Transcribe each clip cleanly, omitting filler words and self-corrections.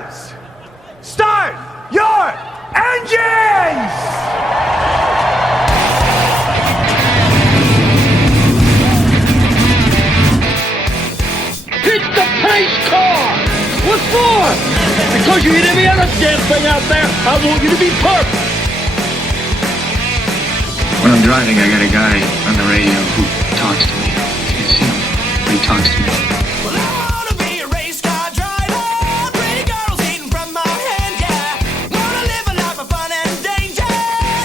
Drivers, start your engines! Hit the pace car! What for? Because you hit every other damn thing out there, I want you to be perfect! When I'm driving, I got a guy on the radio who talks to me. You can see him, but he talks to me. Well, I wanna be a race car driver. Pretty girls eating from my hand, yeah. Wanna live a life of fun and danger.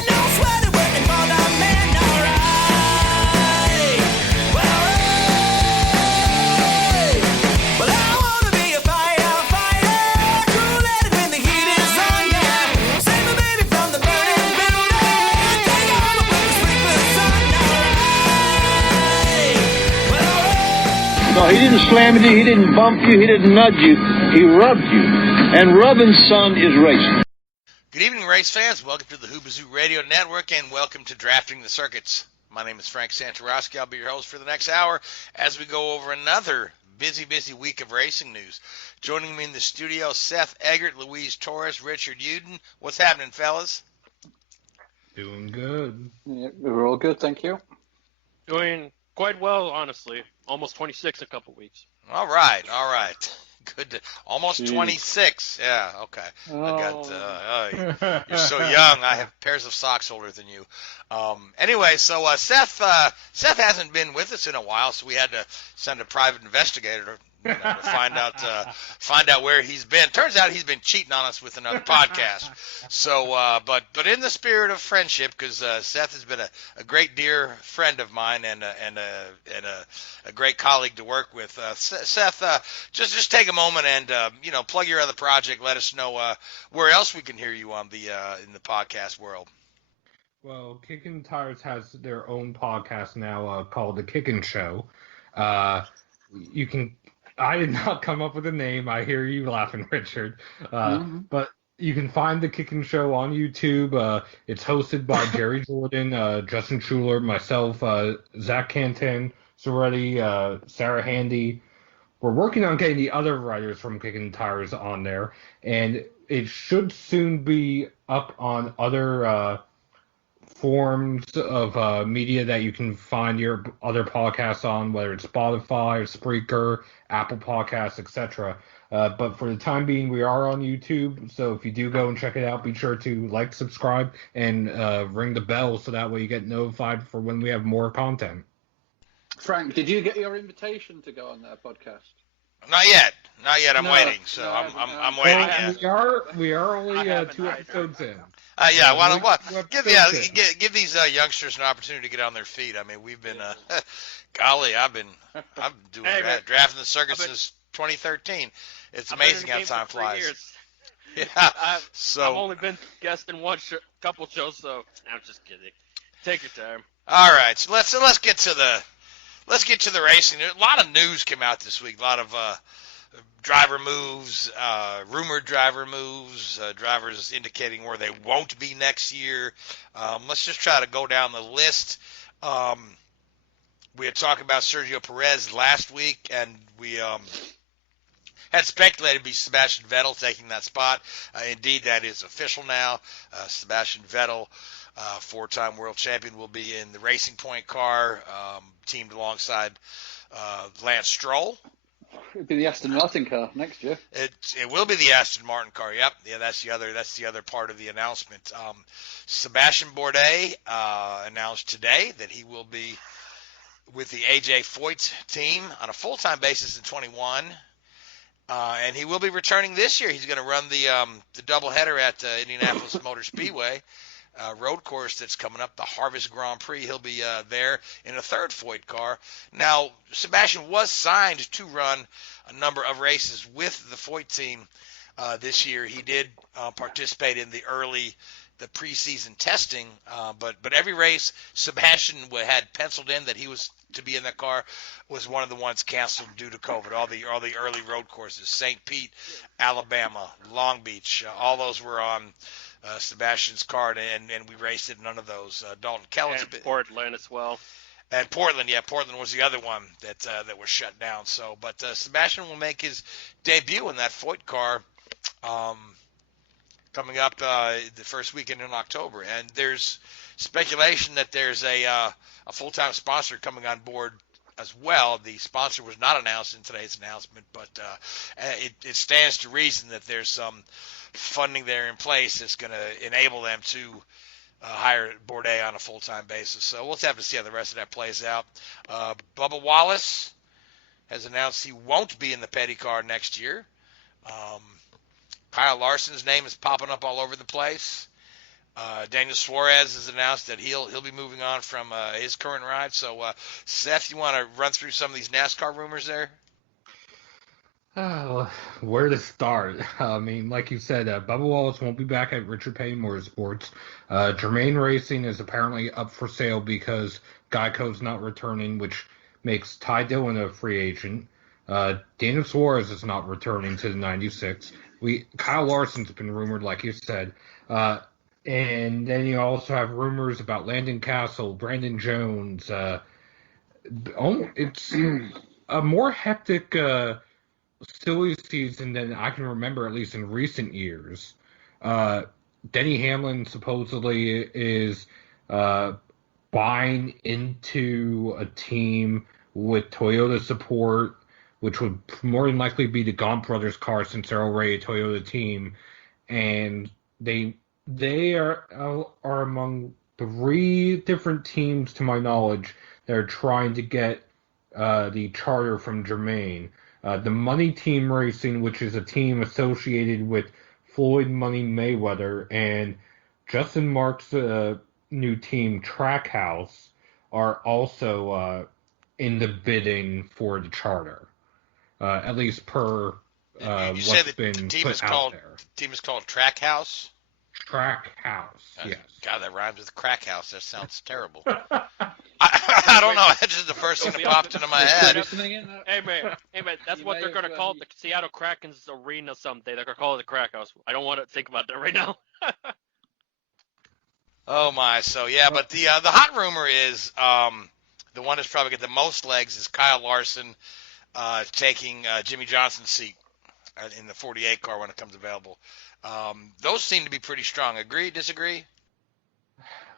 No sweating working for the man, alright. Well, I wanna be a firefighter. Cool-headed when the heat is on, yeah. Save my baby from the burning building. Take her home and put the sprinklers on, alright. No, he didn't slam you, he didn't bump you, he didn't nudge you, he rubbed you. And rubbing, son, is racing. Good evening, race fans. Welcome to the Hoobazoo Radio Network, and welcome to Drafting the Circuits. My name is Frank Santoroski. I'll be your host for the next hour as we go over another busy week of racing news. Joining me in the studio, Seth, Eggert, Louise, Torres, Richard, Youden. What's happening, fellas? Doing good. Yeah, we're all good, thank you. Doing quite well, honestly. Almost 26 in a couple weeks. All right. Good. Almost Jeez. 26. Yeah, okay. Oh. I got. You're so young. I have pairs of socks older than you. Anyway, so Seth hasn't been with us in a while, so we had to send a private investigator to find out where he's been. Turns out he's been cheating on us with another podcast. So, but in the spirit of friendship, because Seth has been a great dear friend of mine and a great colleague to work with. Seth, just take a moment and plug your other project. Let us know where else we can hear you on in the podcast world. Well, Kickin' Tires has their own podcast now called The Kickin' Show. I did not come up with a name. I hear you laughing, Richard. But you can find The Kickin' Show on YouTube. It's hosted by Jerry Jordan, Justin Schuler, myself, Zach Canton, Soretti, Sarah Handy. We're working on getting the other writers from Kickin' Tires on there, and it should soon be up on other forms of media that you can find your other podcasts on, whether it's Spotify or Spreaker, Apple Podcasts, etc. But for the time being, we are on YouTube, so if you do go and check it out, be sure to like, subscribe, and ring the bell so that way you get notified for when we have more content. Frank, did you get your invitation to go on their podcast? Not yet. I'm waiting. So no, I'm waiting. Well, we are only 2 episodes in. Give these youngsters an opportunity to get on their feet. I mean, we've been, I've been doing drafting the circuit since 2013. It's amazing how time flies. Yeah. I've only been guesting couple shows, so I'm just kidding. Take your time. All right, so let's get to the racing. A lot of news came out this week. A lot of driver moves, rumored driver moves, drivers indicating where they won't be next year. Let's just try to go down the list. We had talked about Sergio Perez last week, and we had speculated to be Sebastian Vettel taking that spot. Indeed, that is official now. Sebastian Vettel, four-time world champion, will be in the Racing Point car, teamed alongside Lance Stroll. It'll be the Aston Martin car next year. It will be the Aston Martin car. Yep. Yeah, that's the other part of the announcement. Sebastian Bourdais announced today that he will be with the AJ Foyt team on a full-time basis in 21. And he will be returning this year. He's going to run the doubleheader at Indianapolis Motor Speedway road course that's coming up, the Harvest Grand Prix. He'll be there in a third Foyt car. Now, Sebastian was signed to run a number of races with the Foyt team this year. He did participate in the preseason testing, but every race Sebastian had penciled in that he was to be in that car was one of the ones canceled due to COVID. All the early road courses, St. Pete, Alabama, Long Beach, all those were on Sebastian's card, and we raced at none of those. Dalton Kellen's and Portland as well. And Portland was the other one that was shut down. So, but Sebastian will make his debut in that Foyt car coming up the first weekend in October. And there's speculation that there's a full-time sponsor coming on board as well. The sponsor was not announced in today's announcement, but it stands to reason that there's some funding there in place that's going to enable them to hire Bourdais on a full-time basis. So we'll have to see how the rest of that plays out. Bubba Wallace has announced he won't be in the Petty car next year. Kyle Larson's name is popping up all over the place. Daniel Suarez has announced that he'll be moving on from his current ride. So, Seth, you want to run through some of these NASCAR rumors there? Where to start? I mean, like you said, Bubba Wallace won't be back at Richard Petty Motorsports. Germain Racing is apparently up for sale because Geico's not returning, which makes Ty Dillon a free agent. Daniel Suarez is not returning to the 96. Kyle Larson's been rumored, like you said. And then you also have rumors about Landon Castle, Brandon Jones. It's a more hectic silly season than I can remember, at least in recent years. Denny Hamlin supposedly is buying into a team with Toyota support, which would more than likely be the Gaunt brothers' car since they're already a Toyota team. And they are among 3 different teams, to my knowledge, that are trying to get the charter from Germain. The Money Team Racing, which is a team associated with Floyd Money Mayweather, and Justin Marks' new team, Trackhouse, are also in the bidding for the charter. At least per what's been put out there. The team is called Trackhouse? Trackhouse, yes. God, that rhymes with crack house. That sounds terrible. I don't know. That's just the first thing that popped into my head. Hey man, that's what they're gonna call the Seattle Kraken's arena someday. They're gonna call it the Crack House. I don't want to think about that right now. Oh my! So yeah, but the hot rumor is the one that's probably got the most legs is Kyle Larson taking Jimmy Johnson's seat in the 48 car when it comes available. Those seem to be pretty strong. Agree? Disagree?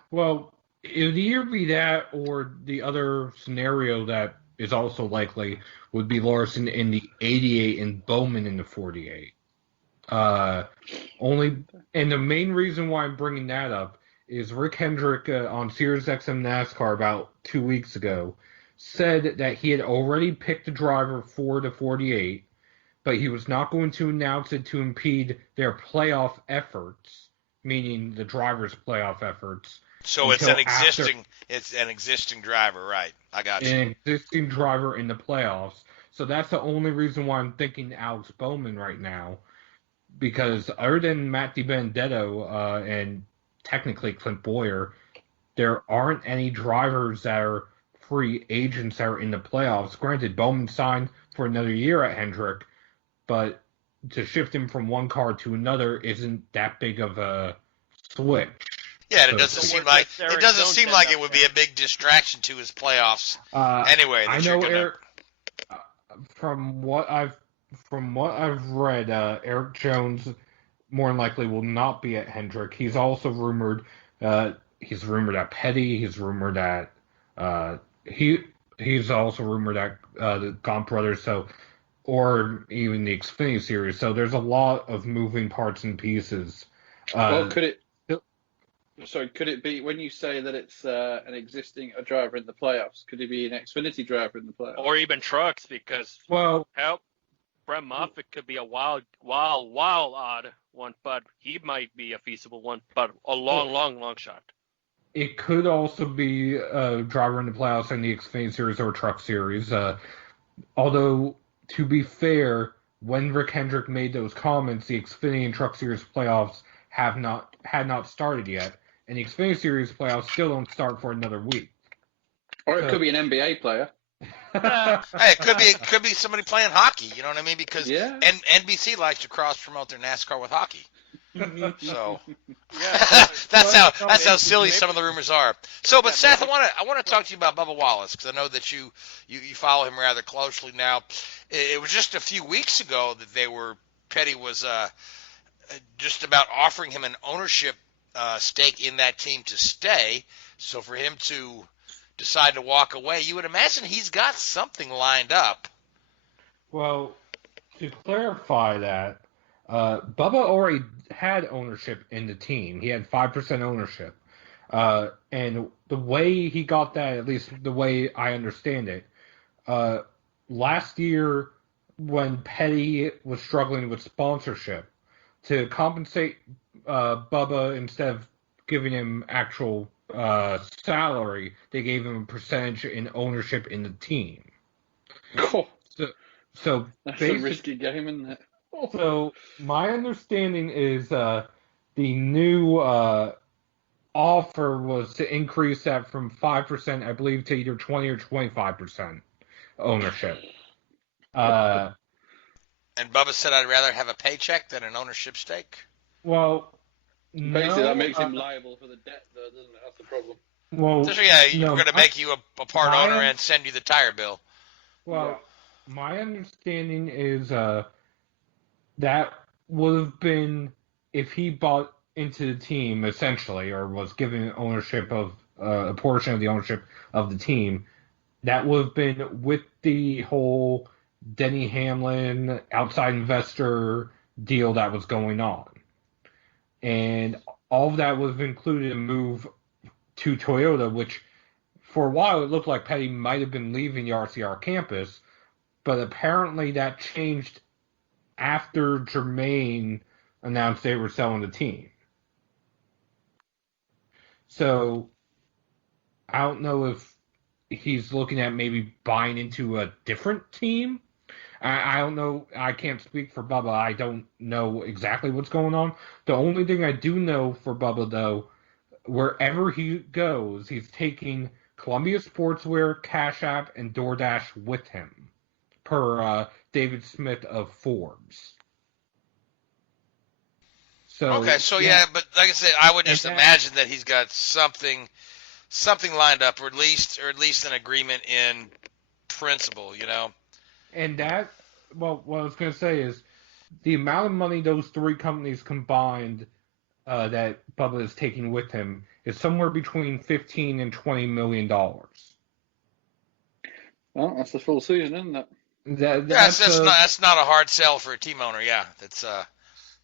Well, it would either be that or the other scenario that is also likely would be Larson in the 88 and Bowman in the 48. And the main reason why I'm bringing that up is Rick Hendrick on SiriusXM NASCAR about 2 weeks ago said that he had already picked a driver for the 48, but he was not going to announce it to impede their playoff efforts, meaning the drivers' playoff efforts. So it's an existing driver, right? I got you. An existing driver in the playoffs. So that's the only reason why I'm thinking Alex Bowman right now, because other than Matt DiBenedetto and technically Clint Boyer, there aren't any drivers that are free agents that are in the playoffs. Granted, Bowman signed for another year at Hendrick, but to shift him from one car to another isn't that big of a switch. Yeah, and it doesn't seem like it would be a big distraction to his playoffs. Anyway, I know Eric. From what I've read, Eric Jones more than likely will not be at Hendrick. He's also rumored. He's rumored at Petty. He's rumored at. He's also rumored at the Gaunt brothers. So, or even the Xfinity series. So there's a lot of moving parts and pieces. Well, could it be when you say that it's an existing driver in the playoffs? Could it be an Xfinity driver in the playoffs, or even trucks? Because Brett Moffitt could be a wild odd one, but he might be a feasible one, but a long shot. It could also be a driver in the playoffs in the Xfinity series or truck series. Although, to be fair, when Rick Hendrick made those comments, the Xfinity and truck series playoffs had not started yet. And the Xfinity Series playoffs still don't start for another week. Or it could be an NBA player. Hey, it could be somebody playing hockey. You know what I mean? Because NBC likes to cross promote their NASCAR with hockey. So that's how silly some of the rumors are. So, but Seth, I want to talk to you about Bubba Wallace because I know that you follow him rather closely now. It was just a few weeks ago that Petty was just about offering him an ownership stake in that team to stay. So for him to decide to walk away, you would imagine he's got something lined up. Well, to clarify that, Bubba already had ownership in the team. He had 5% ownership. And the way he got that, at least the way I understand it, last year when Petty was struggling with sponsorship, to compensate Bubba, instead of giving him actual salary, they gave him a percentage in ownership in the team. Cool. So That's a risky game, isn't it? So my understanding is the new offer was to increase that from 5%, I believe, to either 20 or 25% ownership. And Bubba said, "I'd rather have a paycheck than an ownership stake." Well, basically, that makes him liable for the debt, though, doesn't it? That's the problem. Well, so we're going to make you a part owner and send you the tire bill. Well, my understanding is that would have been if he bought into the team, essentially, or was given ownership of a portion of the ownership of the team, that would have been with the whole Denny Hamlin outside investor deal that was going on. And all of that was included in move to Toyota, which for a while it looked like Petty might have been leaving the RCR campus, but apparently that changed after Jermaine announced they were selling the team. So I don't know if he's looking at maybe buying into a different team. I don't know. I can't speak for Bubba. I don't know exactly what's going on. The only thing I do know for Bubba, though, wherever he goes, he's taking Columbia Sportswear, Cash App, and DoorDash with him, per David Smith of Forbes. So, okay, so yeah, but like I said, I would just imagine that he's got something lined up, or at least an agreement in principle, you know. And that, well, what I was going to say is the amount of money those three companies combined that Bubba is taking with him is somewhere between $15 and $20 million. Well, that's the full season, isn't it? That's not a hard sell for a team owner. Yeah, that's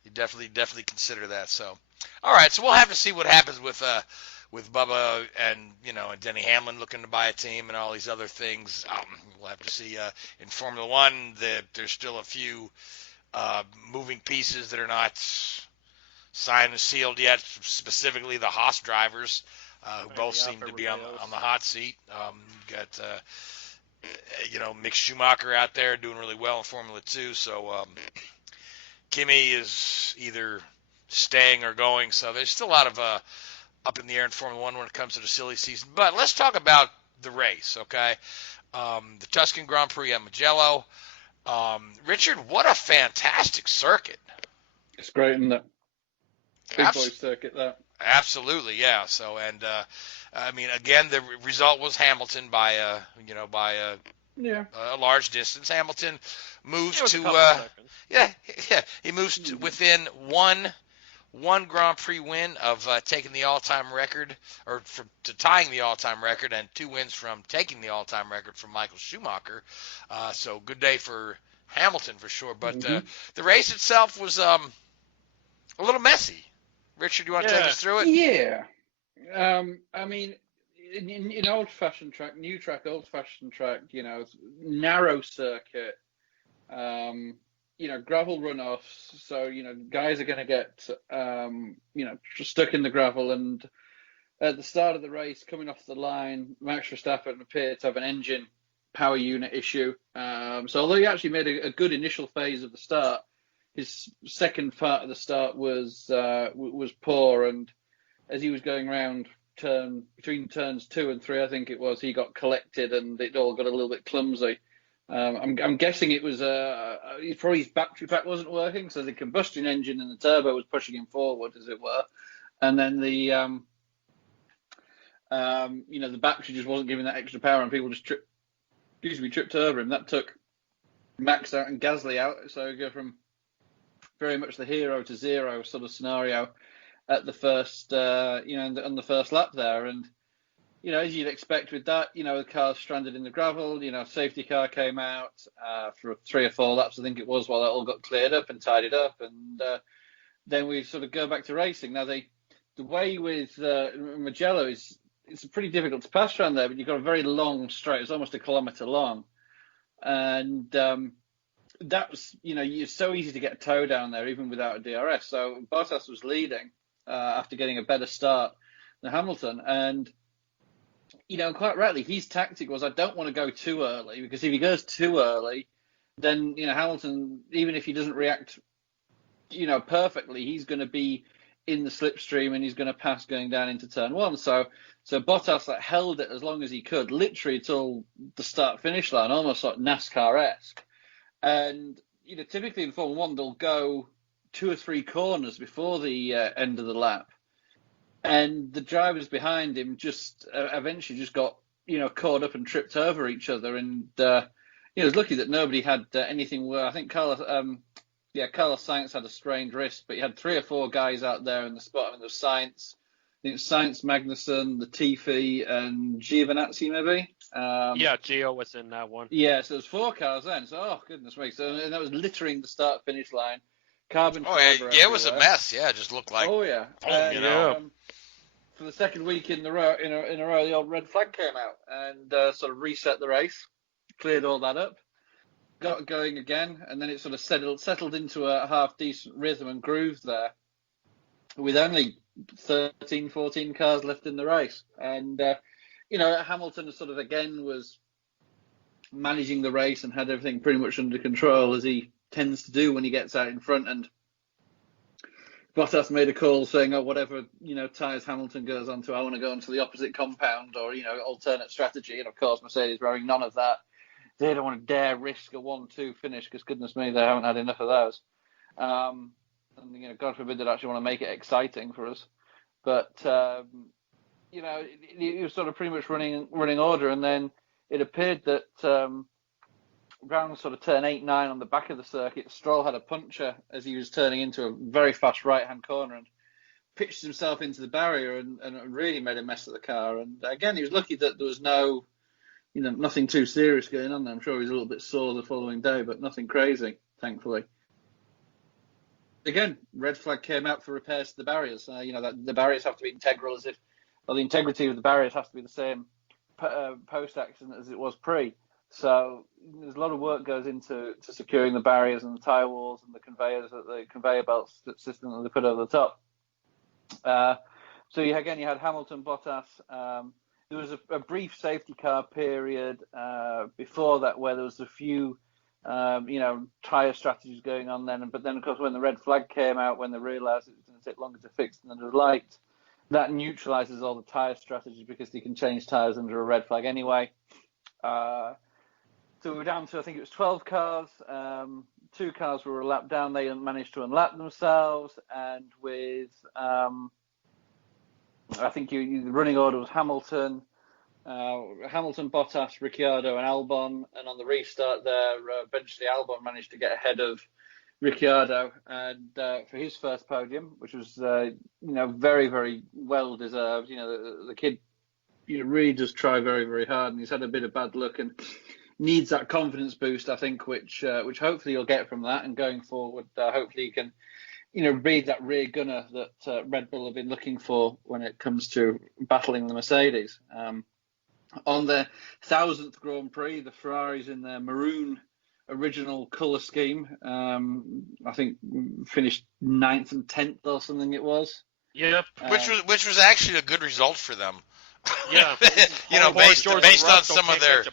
you definitely consider that. So, all right, so we'll have to see what happens with Bubba and and Denny Hamlin looking to buy a team and all these other things. We'll have to see. In Formula One, there's still a few moving pieces that are not signed and sealed yet. Specifically, the Haas drivers, who both seem to be on the hot seat. Got Mick Schumacher out there doing really well in Formula 2. So Kimi is either staying or going. So there's still a lot of up in the air in Formula 1 when it comes to the silly season. But let's talk about the race, okay? The Tuscan Grand Prix at Mugello. Richard, what a fantastic circuit. It's great, isn't it? Big boy circuit, that. Absolutely, yeah. So, and I mean, again, the result was Hamilton by a large distance. Hamilton moves to he moves to within one Grand Prix win of taking the all-time record, or to tying the all-time record, and 2 wins from taking the all-time record from Michael Schumacher. So good day for Hamilton for sure. But the race itself was a little messy. Richard, you want to take us through it? Yeah. I mean, in old-fashioned track, new track, old-fashioned track, narrow circuit, gravel runoffs. So, guys are going to get, stuck in the gravel. And at the start of the race, coming off the line, Max Verstappen appeared to have an engine power unit issue. So although he actually made a good initial phase of the start, his second part of the start was poor, and as he was going around between turns 2 and 3, I think it was, he got collected and it all got a little bit clumsy. I'm guessing it was probably his battery pack wasn't working, so the combustion engine and the turbo was pushing him forward, as it were, and then the battery just wasn't giving that extra power, and people just tripped over him. That took Max out and Gasly out, so go from very much the hero to zero sort of scenario at the first, on the first lap there. And, as you'd expect with that, the car's stranded in the gravel, safety car came out for 3 or 4 laps, I think it was, while that all got cleared up and tidied up. And then we sort of go back to racing. Now, the way with Mugello is it's pretty difficult to pass around there, but you've got a very long straight. It's almost a kilometre long. And that was, it's so easy to get a tow down there, even without a DRS. So Bottas was leading after getting a better start than Hamilton. And, quite rightly, his tactic was, I don't want to go too early, because if he goes too early, then, Hamilton, even if he doesn't react, perfectly, he's going to be in the slipstream and he's going to pass going down into turn 1. So Bottas held it as long as he could, literally till the start-finish line, almost like NASCAR-esque. And, typically in Formula 1, they'll go 2 or 3 corners before the end of the lap. And the drivers behind him just eventually just got, caught up and tripped over each other. And, it was lucky that nobody had anything where I think Carlos Sainz had a strained wrist, but he had 3 or 4 guys out there in the spot. I mean, there was Sainz, I think it was Sainz, Magnussen, Latifi, and Giovinazzi, maybe. Gio was in that one. Yeah, so there's 4 cars then. So, oh, goodness me. So, and that was littering the start-finish line. Carbon fiber everywhere. It was a mess. Yeah, it just looked like. Oh, yeah. For the second week in a row, the old red flag came out and sort of reset the race, cleared all that up, got going again, and then it sort of settled into a half-decent rhythm and groove there, with only 13, 14 cars left in the race. And, Hamilton sort of, again, was managing the race and had everything pretty much under control, as he tends to do when he gets out in front. And Bottas made a call saying, whatever, tyres Hamilton goes onto, I want to go onto the opposite compound, or, alternate strategy. And, of course, Mercedes were having none of that. They don't want to dare risk a 1-2 finish, because, goodness me, they haven't had enough of those. And, God forbid they'd actually want to make it exciting for us. But, it was sort of pretty much running order. And then it appeared that around sort of turn 8, 9 on the back of the circuit, Stroll had a puncture as he was turning into a very fast right-hand corner and pitched himself into the barrier and really made a mess of the car. And again, he was lucky that there was nothing too serious going on there. I'm sure he was a little bit sore the following day, but nothing crazy, thankfully. Again, red flag came out for repairs to the barriers. That the barriers have to be integral, the integrity of the barriers has to be the same post-accident as it was pre. So there's a lot of work goes into securing the barriers and the tyre walls and the conveyor belt system that they put over the top. So you had Hamilton, Bottas. There was a brief safety car period before that where there was a few, tyre strategies going on then. But then, of course, when the red flag came out, when they realised it was going to take longer to fix than they liked, that neutralises all the tyre strategies because they can change tyres under a red flag anyway. So we were down to, I think it was 12 cars. 2 cars were a lap down. They managed to unlap themselves. And with, I think the running order was Hamilton, Bottas, Ricciardo, and Albon. And on the restart there, eventually Albon managed to get ahead of Ricciardo and for his first podium, which was, very, very well deserved. The kid, really does try very, very hard, and he's had a bit of bad luck and needs that confidence boost, I think, which hopefully you'll get from that. And going forward, hopefully you can, be that rear gunner that Red Bull have been looking for when it comes to battling the Mercedes. On their 1000th Grand Prix, the Ferraris in their maroon original colour scheme, I think finished 9th and 10th or something it was. Yep. Which was actually a good result for them. Yeah, based on some of their.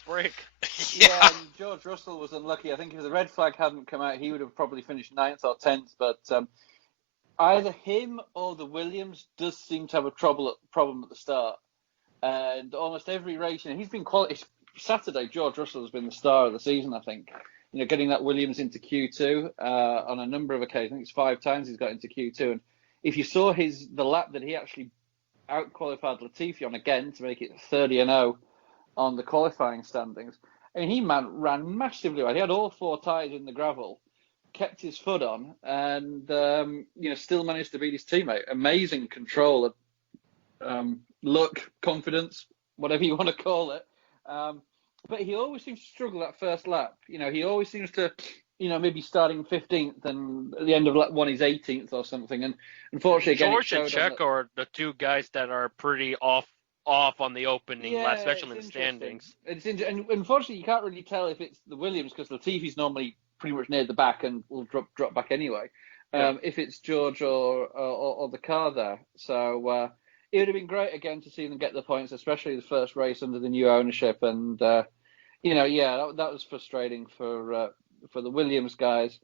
Yeah, and George Russell was unlucky. I think if the red flag hadn't come out, he would have probably finished 9th or 10th. But either him or the Williams does seem to have a problem at the start. And almost every race, he's been Saturday, George Russell has been the star of the season, I think. Getting that Williams into Q2 on a number of occasions. I think it's 5 times he's got into Q2. And if you saw the lap that he actually out-qualified Latifi on again to make it 30-0 on the qualifying standings, I mean, he ran massively well. He had all 4 tyres in the gravel, kept his foot on, and still managed to beat his teammate. Amazing control of luck, confidence, whatever you want to call it. But he always seems to struggle that first lap. He always seems to, maybe starting 15th and at the end of lap one he's 18th or something. And unfortunately, again, George and Checo are the two guys that are pretty off on the opening lap, especially in the standings. And unfortunately, you can't really tell if it's the Williams because Latifi's normally pretty much near the back and will drop back anyway. If it's George or the car there. So it would have been great again to see them get the points, especially the first race under the new ownership. And that was frustrating for the Williams guys.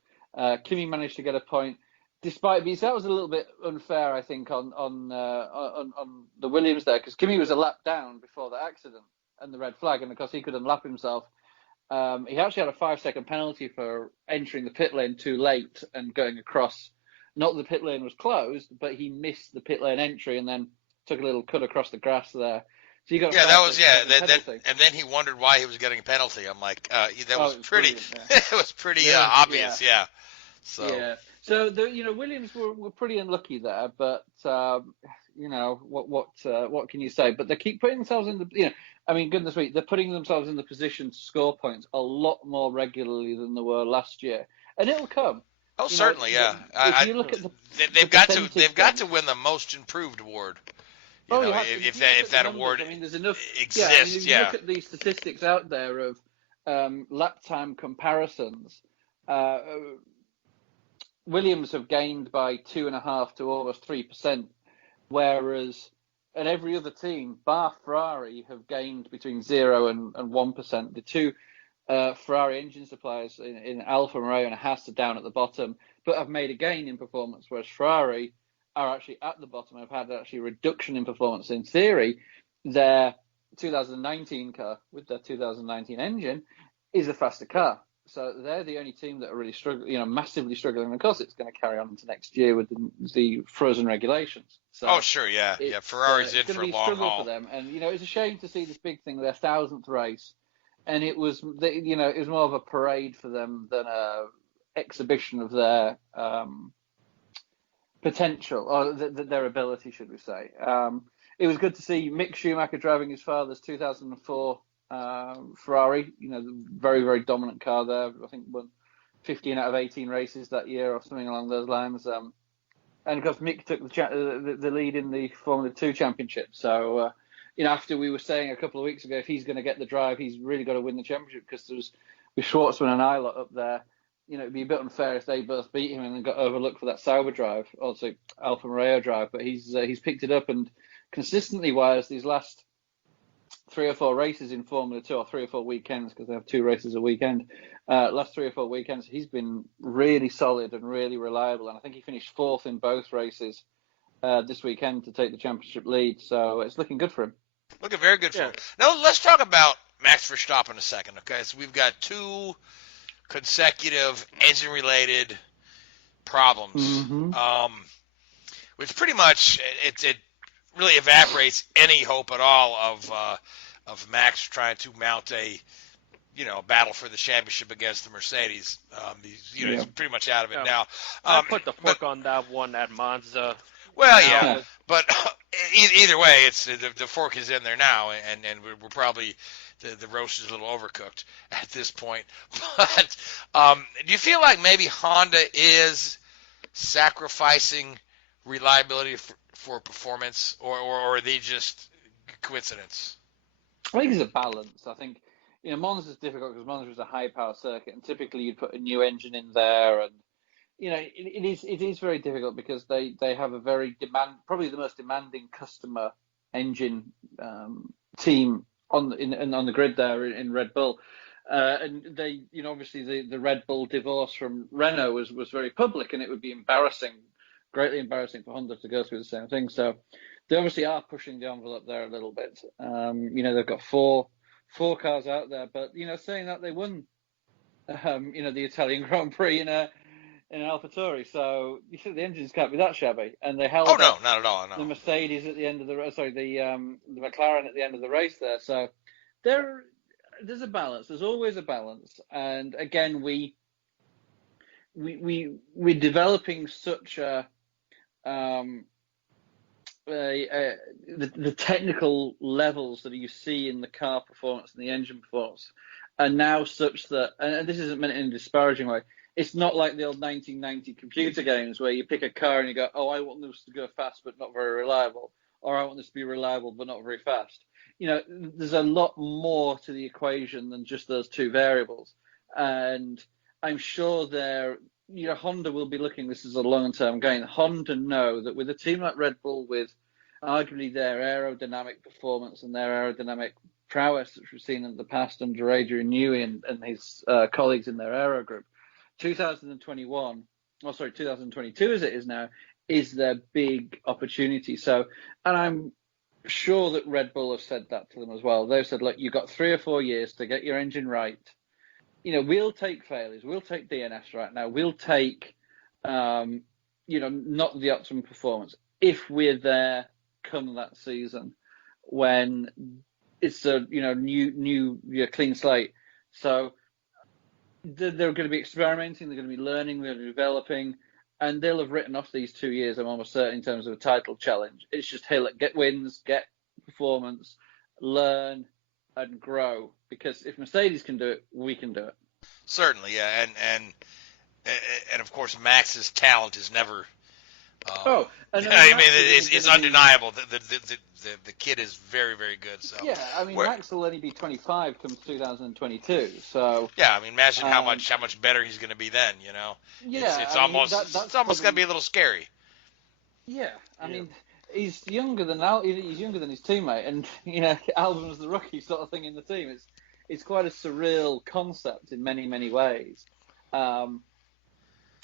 Kimi managed to get a point, despite because that was a little bit unfair, I think, on the Williams there, because Kimi was a lap down before the accident and the red flag, and of course he couldn't lap himself. He actually had a 5-second penalty for entering the pit lane too late and going across. Not that the pit lane was closed, but he missed the pit lane entry and then took a little cut across the grass there. So you got and then he wondered why he was getting a penalty. I'm like, that was pretty. It was pretty obvious, yeah. So the Williams were pretty unlucky there, but what can you say? But they keep putting themselves in the goodness me, they're putting themselves in the position to score points a lot more regularly than they were last year, and it'll come. Oh, certainly, yeah. If you look at they've got to win the most improved award. If that award there's enough exists. If you look at these statistics out there of lap time comparisons, Williams have gained by 2.5 to almost 3%, whereas and every other team, bar Ferrari, have gained between 0 and 1%. The two Ferrari engine suppliers in Alfa Romeo and Haas are down at the bottom, but have made a gain in performance, whereas Ferrari are actually at the bottom and have had actually a reduction in performance. In theory, their 2019 car with their 2019 engine is a faster car. So they're the only team that are really struggling, massively struggling. And of course, it's going to carry on into next year with the frozen regulations. So Ferrari's in for a long haul for them. And it's a shame to see this big thing, their 1,000th race, and it was more of a parade for them than a exhibition of their potential or their ability, should we say? It was good to see Mick Schumacher driving his father's 2004. Ferrari, very, very dominant car there. I think won 15 out of 18 races that year or something along those lines. And of course, Mick took the lead in the Formula 2 championship. So, after we were saying a couple of weeks ago, if he's going to get the drive, he's really got to win the championship because there was with Schwartzman and Eilert up there. It'd be a bit unfair if they both beat him and then got overlooked for that Sauber drive, also Alfa Romeo drive. But he's picked it up, and consistently wise these last 3 or 4 races in Formula 2, or 3 or 4 weekends, because they have 2 races a weekend. Last 3 or 4 weekends, he's been really solid and really reliable. And I think he finished 4th in both races this weekend to take the championship lead. So it's looking good for him. Looking very good for him. Now, let's talk about Max Verstappen a second, okay? So we've got 2 consecutive engine-related problems, which pretty much it really evaporates any hope at all of Max trying to mount a battle for the championship against the Mercedes. He's pretty much out of it now. I put the fork on that one at Monza. Well, yeah, but either way, it's the fork is in there now, and we're probably the roast is a little overcooked at this point. But do you feel like maybe Honda is sacrificing reliability for performance, or are they just coincidence? I think it's a balance. I think Monza's difficult because Monza is a high power circuit, and typically you'd put a new engine in there, and it is very difficult because they have a very probably the most demanding customer engine team on the grid there in Red Bull, and they obviously the Red Bull divorce from Renault was very public, and it would be greatly embarrassing for Honda to go through the same thing. So they obviously are pushing the envelope there a little bit. They've got four cars out there, but saying that they won the Italian Grand Prix in an AlphaTauri, so the engines can't be that shabby, and they held not at all. No. The Mercedes at the end of the McLaren at the end of the race there. So there's a balance. There's always a balance, and again we we're developing such the technical levels that you see in the car performance and the engine performance are now such that, and this isn't meant in a disparaging way, it's not like the old 1990 computer games where you pick a car and you go, oh, I want this to go fast but not very reliable, or I want this to be reliable but not very fast. There's a lot more to the equation than just those two variables. And I'm sure Honda will be looking this as a long-term gain. Honda know that with a team like Red Bull, with arguably their aerodynamic performance and their aerodynamic prowess, which we've seen in the past under Adrian Newey and his colleagues in their aero group, 2022 as it is now, is their big opportunity. So, and I'm sure that Red Bull have said that to them as well. They've said, look, you've got 3 or 4 years to get your engine right. We'll take failures. We'll take DNS right now. We'll take, not the optimum performance if we're there come that season when it's a, new clean slate. So they're going to be experimenting. They're going to be learning. They're developing, and they'll have written off these 2 years. I'm almost certain in terms of a title challenge. It's just, hey, look, get wins, get performance, learn, and grow. Because if Mercedes can do it, we can do it. Certainly, yeah, and of course Max's talent is never. It's undeniable. The kid is very, very good. So yeah, Max will only be 25 come 2022. So yeah, imagine how much better he's going to be then. Yeah, it's almost going to be a little scary. Yeah, he's younger than his teammate, and Albon's the rookie sort of thing in the team. It's quite a surreal concept in many, many ways. And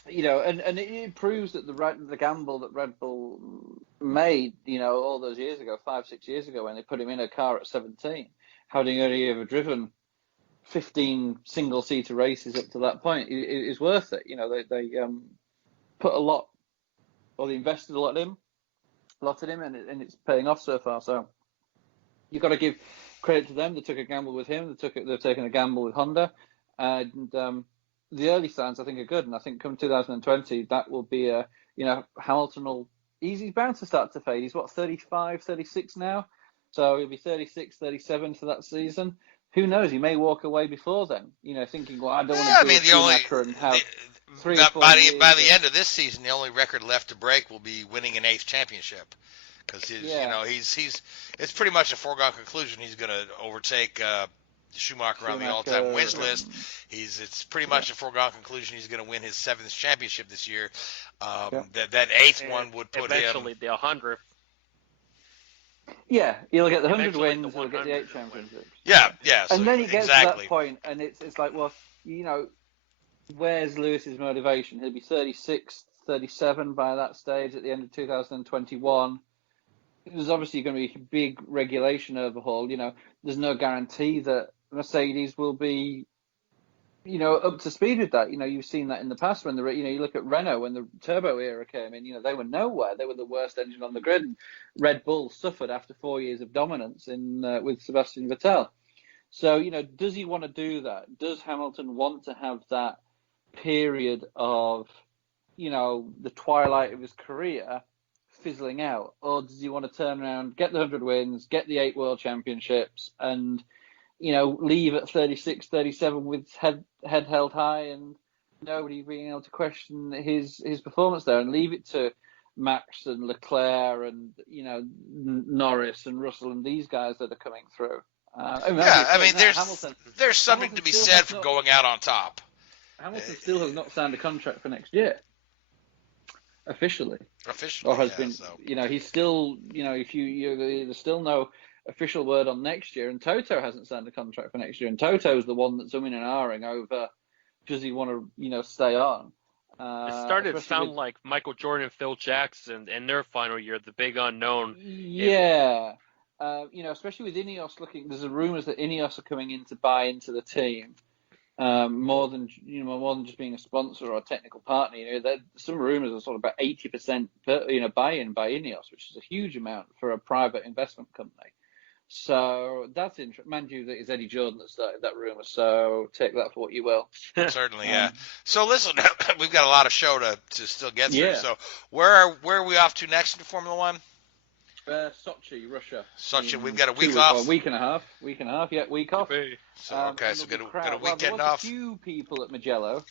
it proves that the gamble that Red Bull made, all those years ago, 5-6 years ago, when they put him in a car at 17, having only ever driven 15 single-seater races up to that point, is worth it. They put a lot, or they invested a lot in him, and it's paying off so far. So you've got to give credit to them. They took a gamble with him. They've taken a gamble with Honda, and the early signs I think are good. And I think come 2020, that will be Hamilton he's bound to start to fade. He's 35, 36 now, so he'll be 36, 37 for that season. Who knows? He may walk away before then. Thinking, well, I don't want to be a Schumacher and have 3 or 4 years. By the end of this season, the only record left to break will be winning an 8th championship. Because it's pretty much a foregone conclusion he's going to overtake Schumacher on the all-time wins list. It's pretty much a foregone conclusion he's going to win his 7th championship this year. That 8th one would put eventually the 100th. Yeah, he'll get the 100 wins. He'll get the 8 championships. Yeah. And then he gets to that point, and it's like, well, where's Lewis's motivation? He'll be 36, 37 by that stage at the end of 2021. There's obviously going to be a big regulation overhaul. There's no guarantee that Mercedes will be, up to speed with that. You've seen that in the past when you look at Renault when the turbo era came in. They were nowhere. They were the worst engine on the grid. And Red Bull suffered after 4 years of dominance with Sebastian Vettel. So does he want to do that? Does Hamilton want to have that period of, the twilight of his career fizzling out, or does he want to turn around, get the 100 wins, get the 8 world championships, and leave at 36, 37 with head held high and nobody being able to question his performance there, and leave it to Max and Leclerc and Norris and Russell and these guys that are coming through. There's something to be said for going out on top. Hamilton still has not signed a contract for next year. Officially, or has been. So. He's still. There's still no official word on next year, and Toto hasn't signed a contract for next year. And Toto's the one that's umming and ahhing over, does he want to, stay on? It started to sound like Michael Jordan and Phil Jackson in their final year, the big unknown. Yeah, especially with Ineos looking. There's rumors that Ineos are coming in to buy into the team. More than just being a sponsor or a technical partner. Some rumours are sort of about 80% buy-in by Ineos, which is a huge amount for a private investment company. So that's interesting. Mind you, that it's Eddie Jordan that started that rumor, so take that for what you will. Certainly, yeah. So listen, we've got a lot of show to still get through. Yeah. So where are we off to next in Formula One? Sochi, Russia. Sochi, we've got a week off. A week and a half. Yeah, week off. So okay, so got a weekend there was off. A few people at Mugello,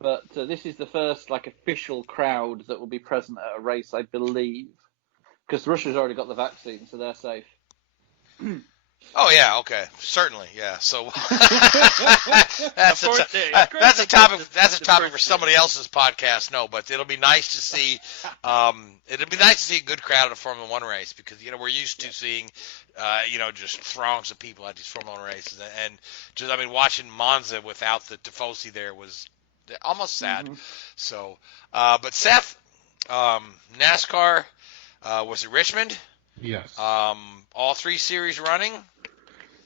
but this is the first official crowd that will be present at a race, I believe, because Russia's already got the vaccine, so they're safe. Oh yeah, okay, certainly, yeah. So that's a topic. That's a topic for somebody else's podcast. No, but it'll be nice to see. It'll be nice to see a good crowd at a Formula One race because we're used to seeing, just throngs of people at these Formula One races, and just watching Monza without the Tifosi there was almost sad. Mm-hmm. So, but Seth, NASCAR, was it Richmond? Yes. All 3 series running?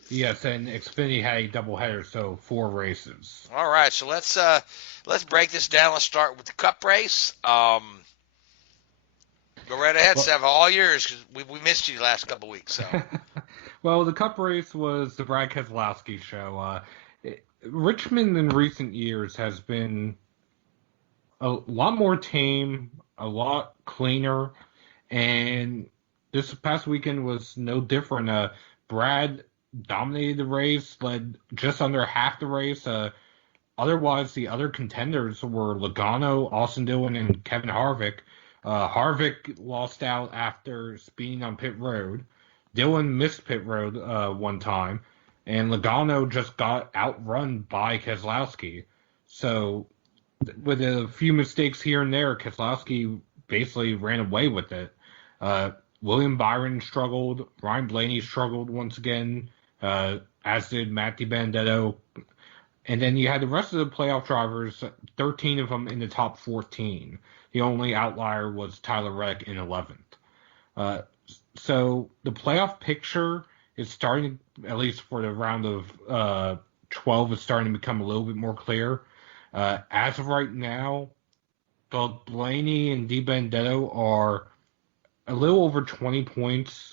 Yes, and Xfinity had a doubleheader, so 4 races. All right, so let's break this down. Let's start with the Cup race. Go right ahead, Seth. All yours, because we missed you the last couple of weeks. So. Well, the Cup race was the Brad Keselowski show. Richmond in recent years has been a lot more tame, a lot cleaner, and this past weekend was no different. Brad dominated the race, led just under half the race. Otherwise, the other contenders were Logano, Austin Dillon, and Kevin Harvick. Harvick lost out after speeding on pit road. Dillon missed pit road one time, and Logano just got outrun by Keselowski. So, with a few mistakes here and there, Keselowski basically ran away with it. William Byron struggled. Ryan Blaney struggled once again, as did Matt DiBenedetto. And then you had the rest of the playoff drivers, 13 of them in the top 14. The only outlier was Tyler Reddick in 11th. So the playoff picture is starting, at least for the round of 12, is starting to become a little bit more clear. As of right now, both Blaney and DiBenedetto are a little over 20 points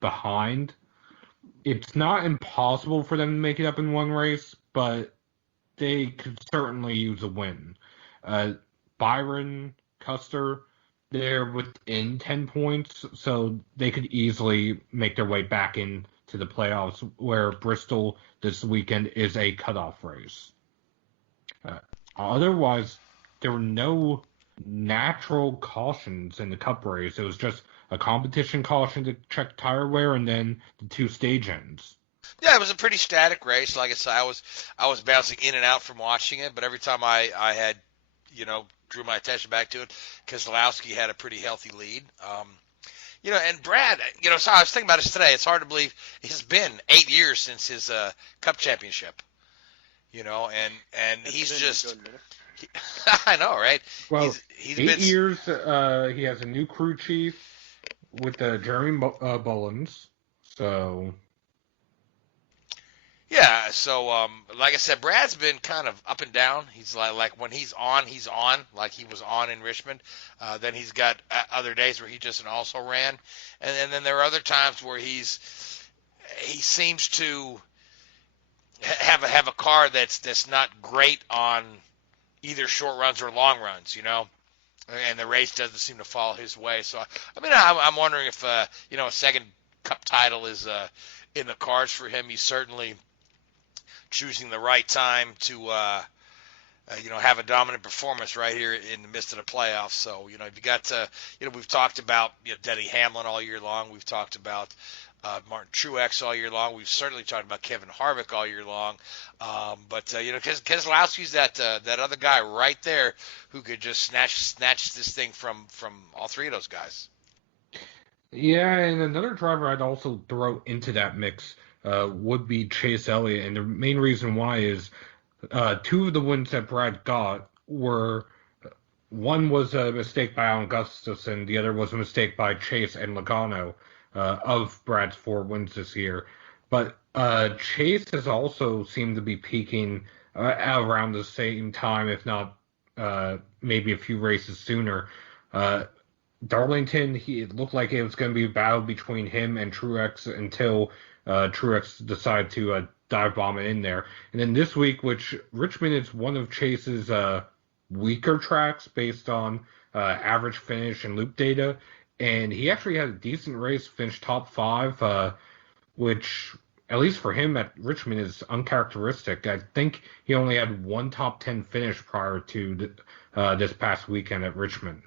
behind. It's not impossible for them to make it up in one race, but they could certainly use a win. Byron, Custer, they're within 10 points, so they could easily make their way back into the playoffs, where Bristol this weekend is a cutoff race. Otherwise, there were no natural cautions in the Cup race. It was just a competition caution to check tire wear, and then the 2 stage ends. Yeah, it was a pretty static race. Like I said, I was bouncing in and out from watching it, but every time I had, drew my attention back to it, Keselowski had a pretty healthy lead. And Brad, so I was thinking about this today. It's hard to believe it's been 8 years since his Cup championship. And he's just. I know, right? Well, he's 8 years. He has a new crew chief with Jeremy Bullins. So. Yeah. So, like I said, Brad's been kind of up and down. He's like when he's on, like he was on in Richmond. Then he's got other days where he just also ran, and then there are other times where he seems to have a car that's not great on either short runs or long runs, and the race doesn't seem to fall his way. So, I'm wondering if, a second Cup title is in the cards for him. He's certainly choosing the right time to, have a dominant performance right here in the midst of the playoffs. So, you got, we've talked about Denny Hamlin all year long. We've talked about Martin Truex all year long. We've certainly talked about Kevin Harvick all year long. But Keselowski's that other guy right there who could just snatch this thing from all 3 of those guys. Yeah, and another driver I'd also throw into that mix would be Chase Elliott, and the main reason why is 2 of the wins that Brad got were, one was a mistake by Alan Gustafson, the other was a mistake by Chase and Logano. Of Brad's 4 wins this year. But Chase has also seemed to be peaking around the same time, if not maybe a few races sooner. Darlington, it looked like it was going to be a battle between him and Truex until Truex decided to dive bomb it in there. And then this week, which Richmond is one of Chase's weaker tracks based on average finish and loop data, and he actually had a decent race, finished top 5, which at least for him at Richmond is uncharacteristic. I think he only had one top 10 finish prior to this past weekend at Richmond.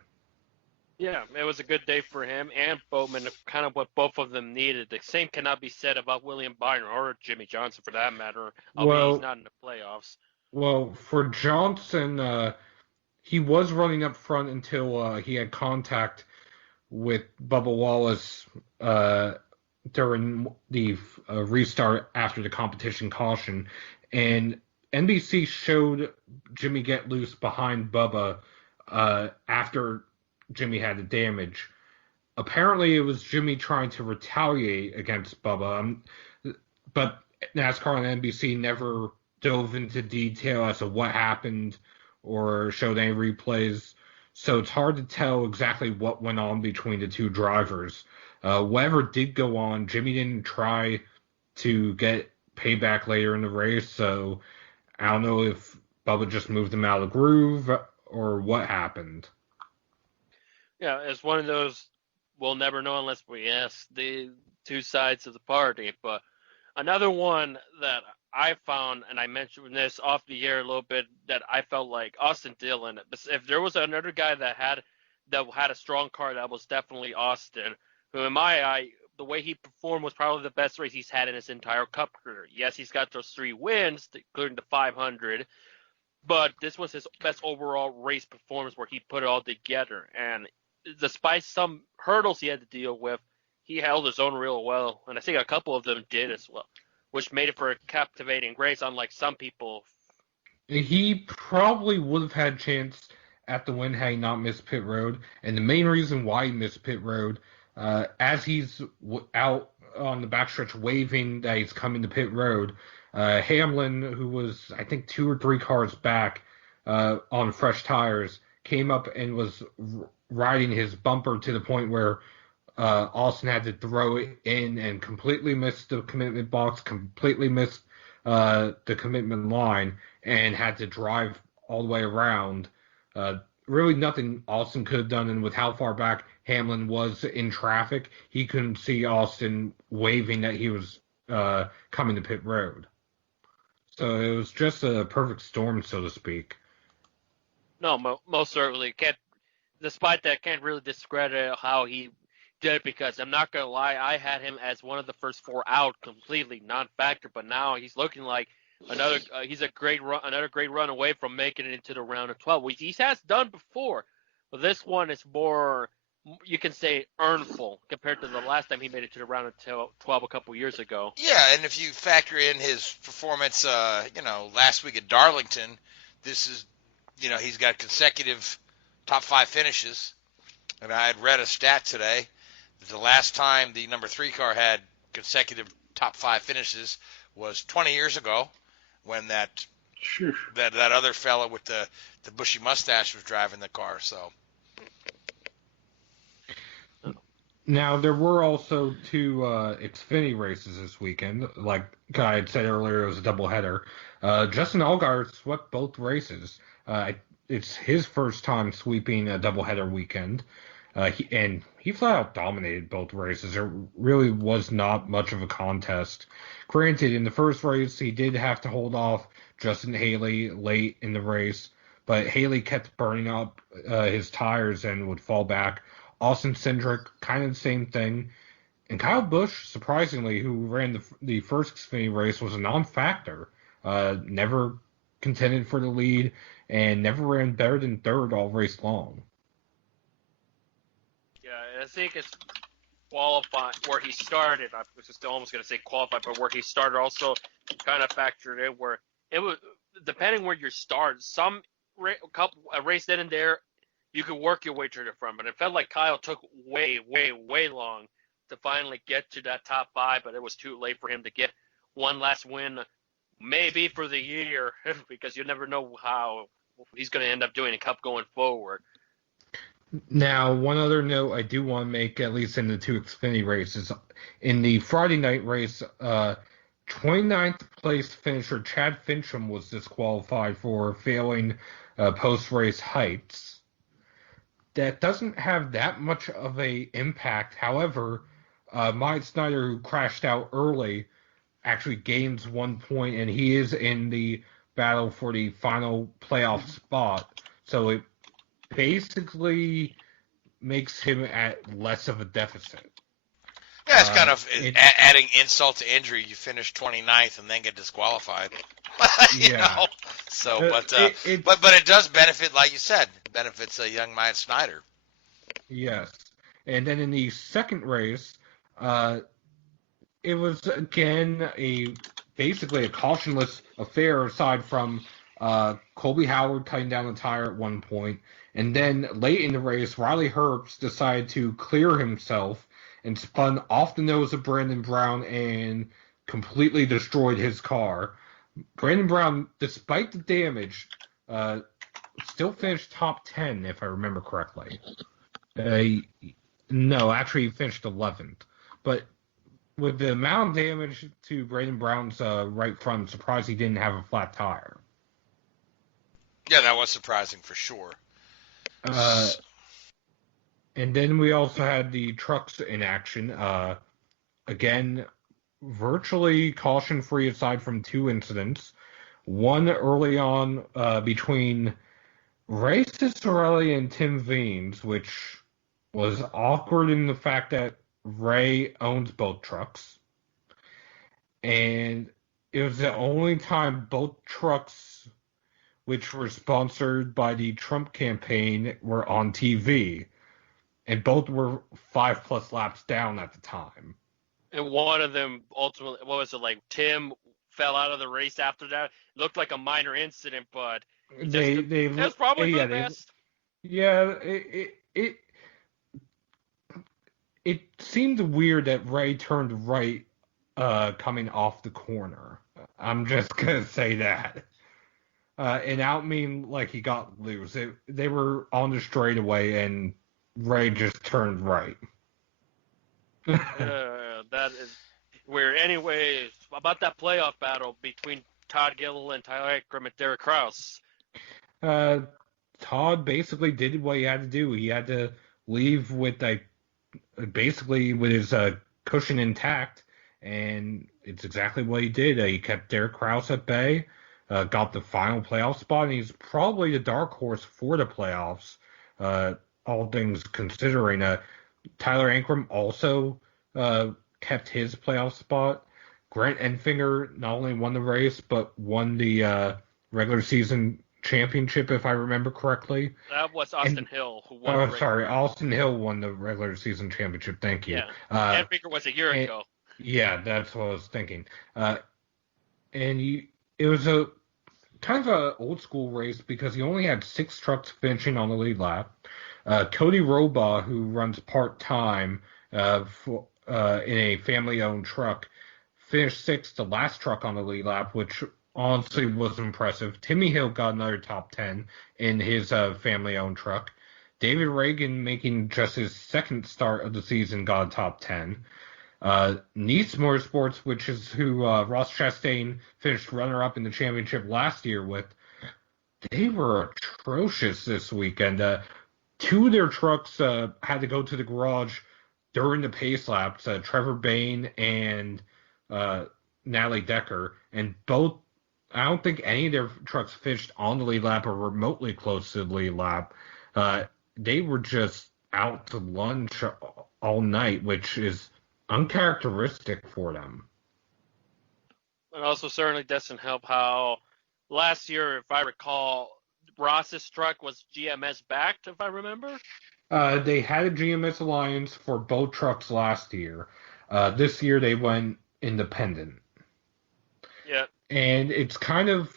Yeah, it was a good day for him and Bowman, kind of what both of them needed. The same cannot be said about William Byron or Jimmy Johnson for that matter, although he's not in the playoffs. Well, for Johnson, he was running up front until he had contact with Bubba Wallace during the restart after the competition caution. And NBC showed Jimmy get loose behind Bubba after Jimmy had the damage. Apparently, it was Jimmy trying to retaliate against Bubba, but NASCAR and NBC never dove into detail as to what happened or showed any replays, so it's hard to tell exactly what went on between the two drivers. Whatever did go on, Jimmy didn't try to get payback later in the race, so I don't know if Bubba just moved him out of the groove or what happened. Yeah, it's one of those we'll never know unless we ask the two sides of the party. But another one that I found, and I mentioned this off the air a little bit, that I felt like Austin Dillon. If there was another guy that had a strong car, that was definitely Austin, who in my eye, the way he performed was probably the best race he's had in his entire Cup career. Yes, he's got those 3 wins, including the 500, but this was his best overall race performance where he put it all together. And despite some hurdles he had to deal with, he held his own real well, and I think a couple of them did as well, which made it for a captivating race, unlike some people. He probably would have had a chance at the win had he not missed pit road, and the main reason why he missed pit road, as he's out on the backstretch waving that he's coming to pit road, Hamlin, who was, I think, 2 or 3 cars back on fresh tires, came up and was riding his bumper to the point where Austin had to throw it in and completely missed the commitment box, completely missed the commitment line, and had to drive all the way around. Really nothing Austin could have done, and with how far back Hamlin was in traffic, he couldn't see Austin waving that he was coming to pit road. So it was just a perfect storm, so to speak. No, most certainly. Despite that, can't really discredit how he did, because I'm not going to lie, I had him as one of the first 4 out, completely non-factor, but now he's looking like another great run away from making it into the round of 12, which he has done before. But this one is more, you can say, earnful compared to the last time he made it to the round of 12 a couple years ago. Yeah, and if you factor in his performance, last week at Darlington, this is, he's got consecutive top 5 finishes. And I had read a stat today that the last time the number 3 car had consecutive top 5 finishes was 20 years ago, when that other fella with the bushy mustache was driving the car. So now there were also 2 Xfinity races this weekend. Like I had said earlier, it was a doubleheader. Justin Allgaier swept both races. It's his first time sweeping a doubleheader weekend. He flat out dominated both races. There really was not much of a contest. Granted, in the first race, he did have to hold off Justin Haley late in the race, but Haley kept burning up his tires and would fall back. Austin Cindric, kind of the same thing. And Kyle Busch, surprisingly, who ran the first Xfinity race, was a non-factor. Never contended for the lead and never ran better than 3rd all race long. Yeah, I think it's qualified where he started. I was just almost going to say qualified, but where he started also kind of factored in, where it was depending where you start. A race then and there, you could work your way to the front, but it felt like Kyle took way long to finally get to that top 5, but it was too late for him to get one last win, maybe for the year, because you never know how he's going to end up doing a Cup going forward. Now, one other note I do want to make, at least in the two Xfinity races, in the Friday night race, 29th place finisher Chad Fincham was disqualified for failing post-race heights. That doesn't have that much of a impact. However, Mike Snyder, who crashed out early, actually gains 1 point, and he is in the battle for the final playoff spot. So it basically makes him at less of a deficit. Yeah, it's kind of adding insult to injury. You finish 29th and then get disqualified. you know? So, but it does benefit, like you said, benefits a young Mike Snyder. Yes. And then in the second race, it was again basically a cautionless affair aside from Colby Howard cutting down the tire at one point. And then late in the race, Riley Herbst decided to clear himself and spun off the nose of Brandon Brown and completely destroyed his car. Brandon Brown, despite the damage, still finished top 10, if I remember correctly. No, actually he finished 11th. But with the amount of damage to Brandon Brown's right front, I'm surprised he didn't have a flat tire. Yeah, that was surprising for sure. And then we also had the trucks in action. Again, virtually caution-free aside from two incidents. One early on between Ray Cicerelli and Tim Veens, which was awkward in the fact that Ray owns both trucks. And it was the only time both trucks, which were sponsored by the Trump campaign, were on TV. And both were 5+ laps down at the time. And one of them ultimately, what was it, like Tim fell out of the race after that? It looked like a minor incident, but it was probably for the best. Yeah, it seemed weird that Ray turned right coming off the corner. I'm just going to say that. And I don't mean like he got loose. They were on the straightaway and Ray just turned right. That is where, anyways, about that playoff battle between Todd Gilliland, Tyler Eckram, and Derek Kraus. Todd basically did what he had to do. He had to leave with basically with his cushion intact, and it's exactly what he did. He kept Derek Kraus at bay, got the final playoff spot, and he's probably the dark horse for the playoffs. All things considering, Tyler Ankrum also kept his playoff spot. Grant Enfinger not only won the race, but won the regular season championship, if I remember correctly. That was Austin Hill who won the race. Sorry, Austin Hill won the regular season championship. Thank you. Yeah, Enfinger was a year ago. Yeah, that's what I was thinking. It was a kind of an old school race because he only had 6 trucks finishing on the lead lap. Cody Robaugh, who runs part-time in a family-owned truck, finished 6th, the last truck on the lead lap, which honestly was impressive. Timmy Hill got another top 10 in his family-owned truck. David Reagan, making just his 2nd start of the season, got a top 10. Nice Motorsports, which is who Ross Chastain finished runner-up in the championship last year with, they were atrocious this weekend. 2 of their trucks had to go to the garage during the pace laps, Trevor Bain and Natalie Decker, and both, I don't think any of their trucks finished on the lead lap or remotely close to the lead lap. They were just out to lunch all night, which is uncharacteristic for them. And also certainly doesn't help how last year, if I recall, Ross's truck was GMS backed, if I remember. They had a GMS alliance for both trucks last year. This year they went independent. Yeah. And it's kind of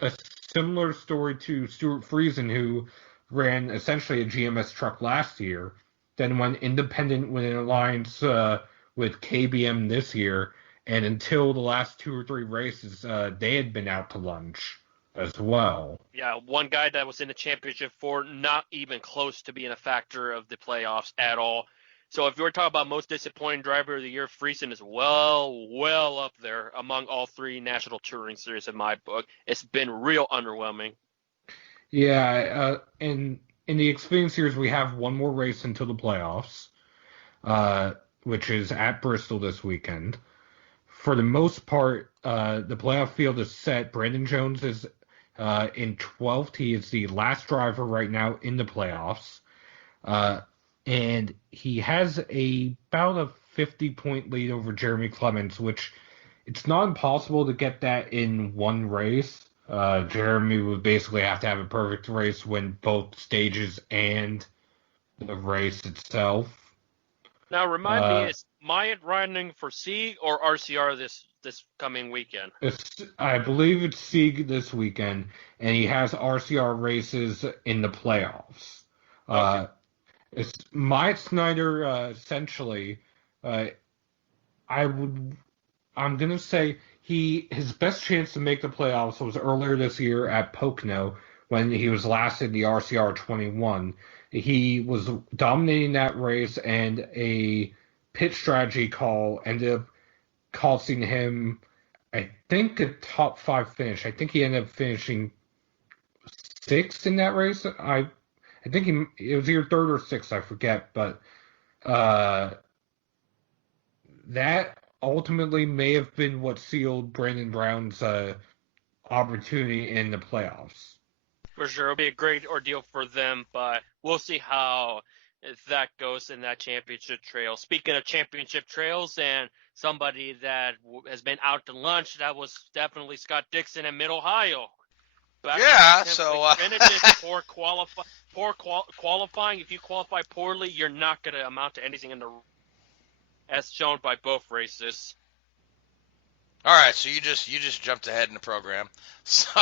a similar story to Stuart Friesen, who ran essentially a GMS truck last year, then went independent with an alliance with KBM this year, and until the last 2 or 3 races, they had been out to lunch. as well. Yeah, one guy that was in the championship for not even close to being a factor of the playoffs at all. So if you were talking about most disappointing driver of the year, Friesen is well up there among all three National Touring Series in my book. It's been real underwhelming. Yeah, in the Xfinity Series, we have one more race until the playoffs, which is at Bristol this weekend. For the most part, the playoff field is set. Brandon Jones is in 12th. He is the last driver right now in the playoffs. And he has about a 50-point lead over Jeremy Clements, which it's not impossible to get that in one race. Jeremy would basically have to have a perfect race, win both stages and the race itself. Now, remind me, is Myatt riding for Sieg or RCR this coming weekend? I believe it's Sieg this weekend, and he has RCR races in the playoffs. Okay. It's Myatt Snyder, essentially. I'm gonna say his best chance to make the playoffs was earlier this year at Pocono when he was last in the RCR 21. He was dominating that race, and a pit strategy call ended up costing him, I think, a top 5 finish. I think he ended up finishing 6th in that race. I think it was either 3rd or 6th, I forget, but that ultimately may have been what sealed Brandon Brown's opportunity in the playoffs. For sure, it'll be a great ordeal for them, but we'll see how that goes in that championship trail. Speaking of championship trails and somebody that has been out to lunch, that was definitely Scott Dixon in Mid-Ohio. Finishes poor qualifying. If you qualify poorly, you're not going to amount to anything as shown by both races. All right, so you just jumped ahead in the program. So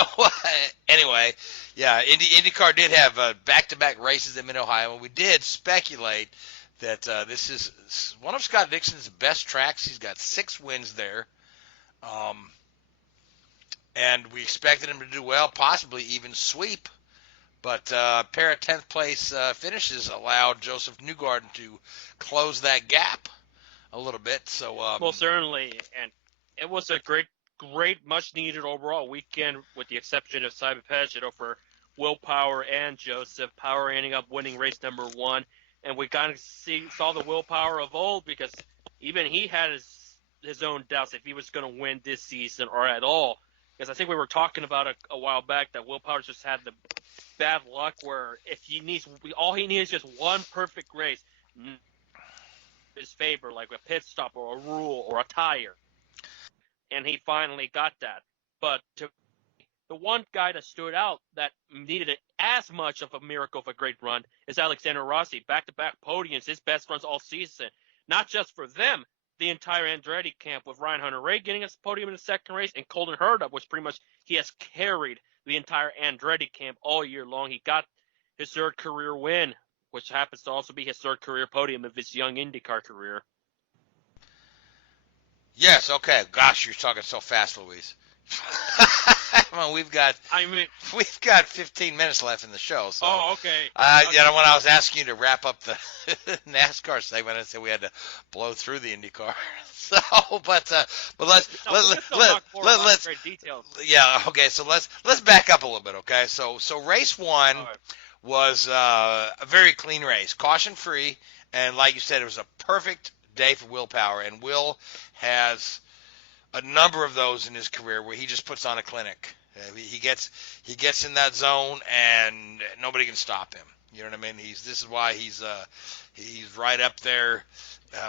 anyway, yeah, IndyCar did have back-to-back races in Mid-Ohio, and we did speculate that this is one of Scott Dixon's best tracks. He's got 6 wins there, and we expected him to do well, possibly even sweep. But a pair of 10th place finishes allowed Joseph Newgarden to close that gap a little bit. So well, certainly, and it was a great, much-needed overall weekend, with the exception of Simon Pagenaud for Will Power and Joseph. Power ending up winning race number 1, and we kind of saw the Will Power of old, because even he had his own doubts if he was going to win this season or at all. Because I think we were talking about it a while back that Will Power just had the bad luck where all he needs is just one perfect race in his favor, like a pit stop or a rule or a tire. And he finally got that. But the one guy that stood out that needed it as much of a miracle of a great run is Alexander Rossi. Back-to-back podiums, his best runs all season. Not just for them, the entire Andretti camp, with Ryan Hunter-Reay getting a podium in the second race, and Colton Herta, which pretty much he has carried the entire Andretti camp all year long. He got his 3rd career win, which happens to also be his 3rd career podium of his young IndyCar career. yes, okay. Gosh, you're talking so fast, Luis. Well, we've got 15 minutes left in the show. So, okay. When I was asking you to wrap up the NASCAR segment, I said we had to blow through the IndyCar. So, but let's great details. Yeah, okay. So let's back up a little bit, okay? So race 1 was a very clean race, caution free, and like you said, it was a perfect day for Will Power, and Will has a number of those in his career where he just puts on a clinic. He gets in that zone and nobody can stop him. You know what I mean? This is why he's right up there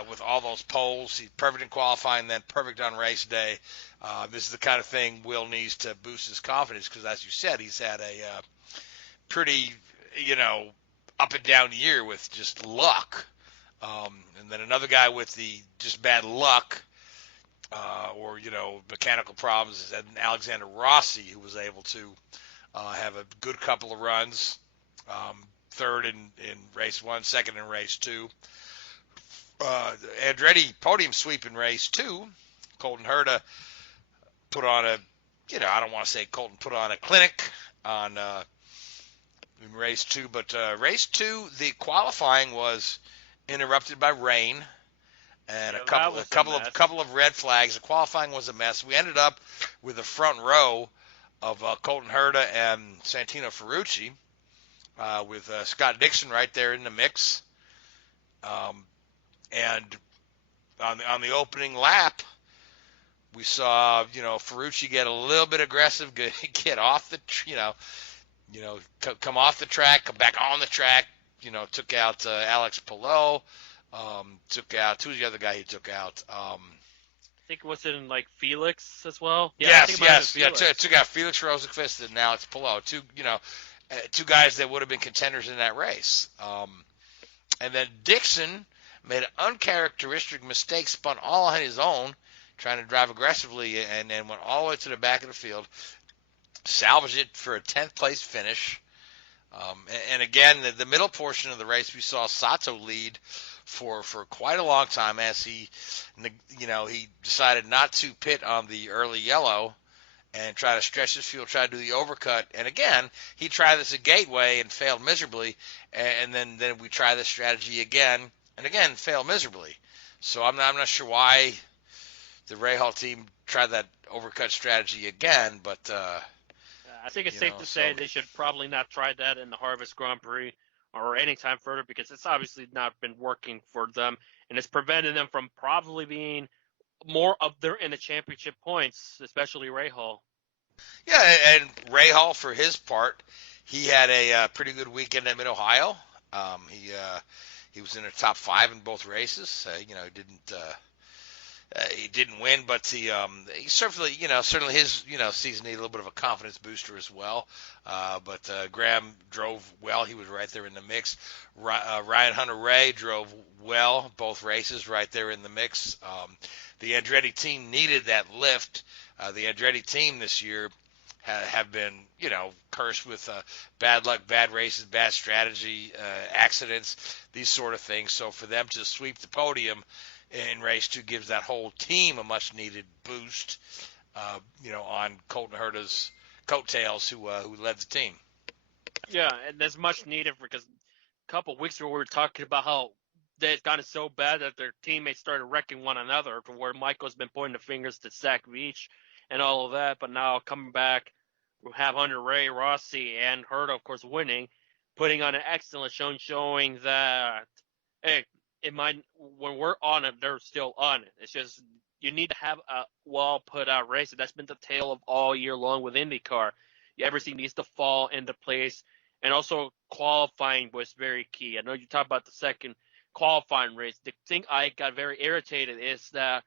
with all those poles. He's perfect in qualifying, then perfect on race day. This is the kind of thing Will needs to boost his confidence, because, as you said, he's had a pretty up and down year with just luck. And then another guy with the just bad luck, or mechanical problems, is Alexander Rossi, who was able to have a good couple of runs, 3rd in race 1, 2nd in race 2. Andretti podium sweep in race 2. Colton Herta put on a I don't want to say Colton put on a clinic on in race 2, but race 2, the qualifying was interrupted by rain and a couple of red flags. The qualifying was a mess. We ended up with the front row of Colton Herta and Santino Ferrucci, with Scott Dixon right there in the mix. And on the opening lap, we saw Ferrucci get a little bit aggressive, get off the come off the track, come back on the track. Took out Alex Palou. Took out, who's the other guy he took out? I think it was in Felix as well. Yeah, yes. Took out Felix Rosenqvist and Alex Palou. Two guys that would have been contenders in that race. And then Dixon made an uncharacteristic mistake, spun all on his own, trying to drive aggressively, and then went all the way to the back of the field, salvaged it for a 10th place finish. And again, the middle portion of the race, we saw Sato lead for quite a long time as he decided not to pit on the early yellow and try to stretch his field, try to do the overcut. And again, he tried this at Gateway and failed miserably. And then we tried this strategy again, and again failed miserably. So I'm not sure why the Rahal team tried that overcut strategy again, but I think it's safe to say they should probably not try that in the Harvest Grand Prix or any time further, because it's obviously not been working for them, and it's prevented them from probably being more up there in the championship points, especially Rahal. Yeah, and Rahal, for his part, he had a pretty good weekend at Mid-Ohio. He was in the top 5 in both races. He didn't win, but he certainly his season needed a little bit of a confidence booster as well. But Graham drove well; he was right there in the mix. Ryan Hunter-Ray drove well both races, right there in the mix. The Andretti team needed that lift. The Andretti team this year have been cursed with bad luck, bad races, bad strategy, accidents, these sort of things. So for them to sweep the podium in race 2 gives that whole team a much-needed boost, on Colton Herta's coattails, who led the team. Yeah, and that's much needed because a couple of weeks ago we were talking about how they had gotten so bad that their teammates started wrecking one another, to where Michael's been pointing the fingers to Zach Veach and all of that. But now coming back, we have Hunter-Ray, Rossi, and Herta, of course, winning, putting on an excellent showing that, hey, when we're on it, they're still on it. It's just you need to have a well put out race, and that's been the tale of all year long with IndyCar. Everything needs to fall into place, and also qualifying was very key. I know you talked about the second qualifying race. The thing I got very irritated is that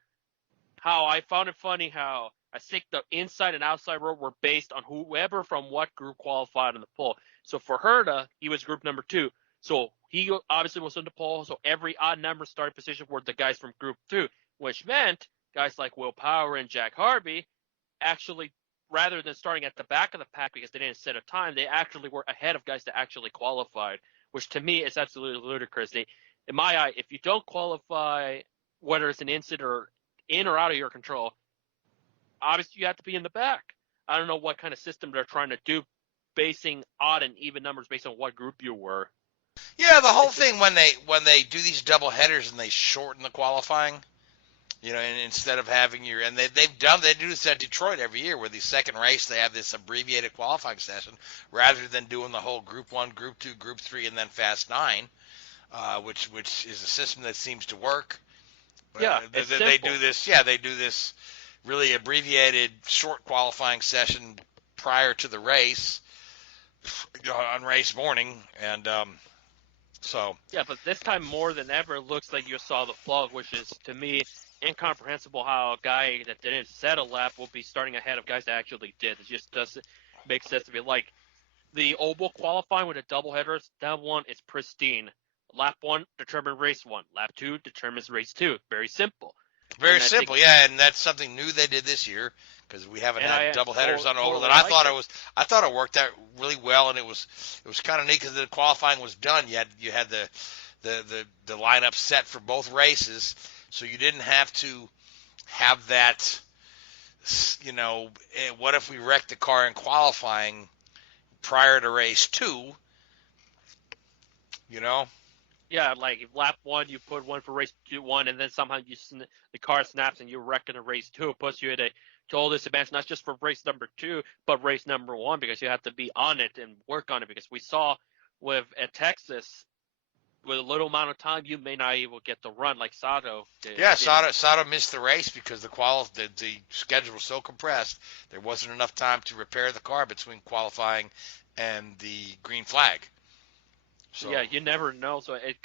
how I found it funny how I think the inside and outside road were based on whoever from what group qualified in the pole. So for Herta, he was group number 2. So he obviously was in the pole, so every odd number starting position were the guys from Group 2, which meant guys like Will Power and Jack Harvey actually, rather than starting at the back of the pack because they didn't set a time, they actually were ahead of guys that actually qualified, which to me is absolutely ludicrous. In my eye, if you don't qualify, whether it's an incident or in or out of your control, obviously you have to be in the back. I don't know what kind of system they're trying to do, basing odd and even numbers based on what group you were. Yeah, the whole thing when they do these double headers and they shorten the qualifying, and instead of having they do this at Detroit every year, where the second race they have this abbreviated qualifying session rather than doing the whole Group 1, Group 2, Group 3, and then Fast 9, which is a system that seems to work. Yeah, they do this. Yeah, they do this really abbreviated short qualifying session prior to the race on race morning, and so. Yeah, but this time more than ever, it looks like you saw the flaw, which is, to me, incomprehensible how a guy that didn't set a lap will be starting ahead of guys that actually did. It just doesn't make sense to me. Like, the oval qualifying with the double headers, that one is pristine. Lap 1 determines race 1. Lap 2 determines race 2. Very simple. Very simple, yeah, and that's something new they did this year, because we haven't had double headers on oval. And I thought it worked out really well, and it was kind of neat because the qualifying was done. You had the lineup set for both races, so you didn't have to have that what if we wrecked the car in qualifying prior to race 2? Yeah, like if lap 1 you put one for race 1, and then somehow the car snaps and you're wrecking a race 2. It puts you at a total disadvantage, not just for race number 2, but race number 1, because you have to be on it and work on it. Because we saw at Texas, with a little amount of time, you may not even get the run like Sato did. Yeah, Sato missed the race because the schedule was so compressed. There wasn't enough time to repair the car between qualifying and the green flag. So yeah, you never know. So it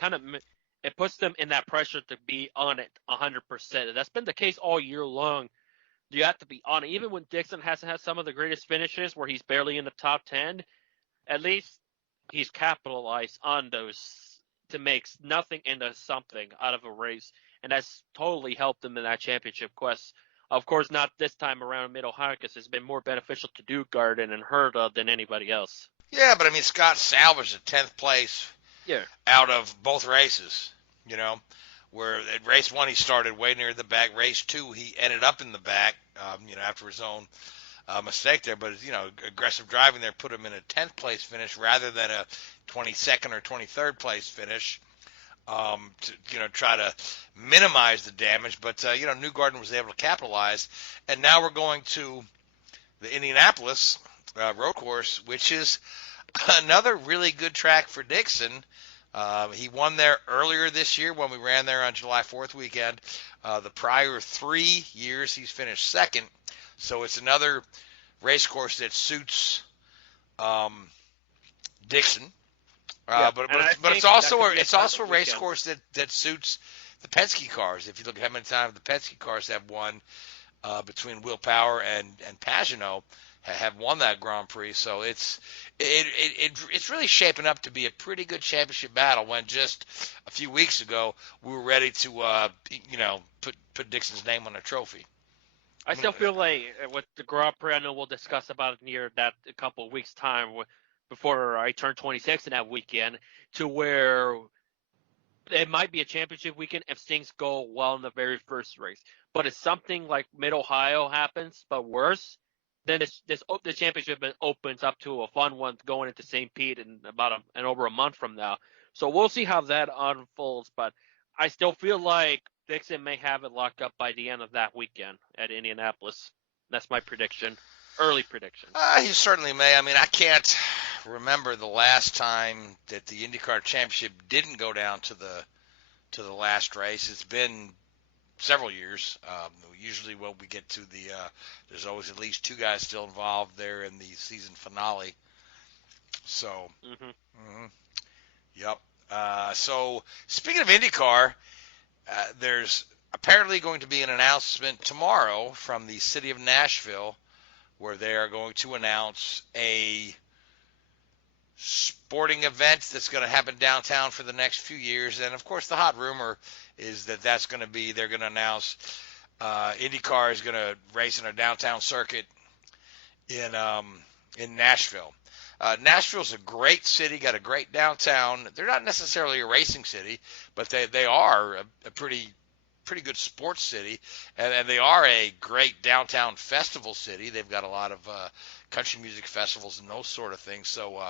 puts them in that pressure to be on it 100%. And that's been the case all year long. You have to be on it. Even when Dixon hasn't had some of the greatest finishes where he's barely in the top 10, at least he's capitalized on those to make nothing into something out of a race. And that's totally helped him in that championship quest. Of course, not this time around in Mid-Ohio, because it's been more beneficial to Dugarden and Herta than anybody else. Yeah, but I mean, Scott salvaged a 10th place out of both races, where at race 1 he started way near the back. Race 2 he ended up in the back, after his own mistake there. But, aggressive driving there put him in a 10th place finish rather than a 22nd or 23rd place finish, to try to minimize the damage. But, Newgarden was able to capitalize. And now we're going to the Indianapolis road course, which is another really good track for Dixon. He won there earlier this year when we ran there on July 4th weekend. The prior 3 years he's finished second, so it's another race course that suits Dixon. But it's also a race course that suits the Penske cars. If you look at how many times the Penske cars have won between Will Power and Pagenaud, have won that Grand Prix, so it's really shaping up to be a pretty good championship battle. When just a few weeks ago we were ready to put Dixon's name on a trophy. I still feel like with the Grand Prix, I know we'll discuss about it near that a couple of weeks time before I turn 26 in that weekend, to where it might be a championship weekend if things go well in the very first race. But if something like Mid-Ohio happens, but worse, then the championship opens up to a fun one going into St. Pete in over a month from now. So we'll see how that unfolds. But I still feel like Dixon may have it locked up by the end of that weekend at Indianapolis. That's my prediction. Early prediction. He certainly may. I mean, I can't remember the last time that the IndyCar Championship didn't go down to the last race. It's been several years. Usually when we get to there's always at least 2 guys still involved there in the season finale. So, yep. So speaking of IndyCar, there's apparently going to be an announcement tomorrow from the city of Nashville, where they are going to announce a sporting event that's going to happen downtown for the next few years. And of course, the hot rumor is that they're going to announce IndyCar is going to race in a downtown circuit in Nashville. Nashville's a great city, got a great downtown. They're not necessarily a racing city, but they are a pretty good sports city, and they are a great downtown festival city. They've got a lot of country music festivals and those sort of things. So,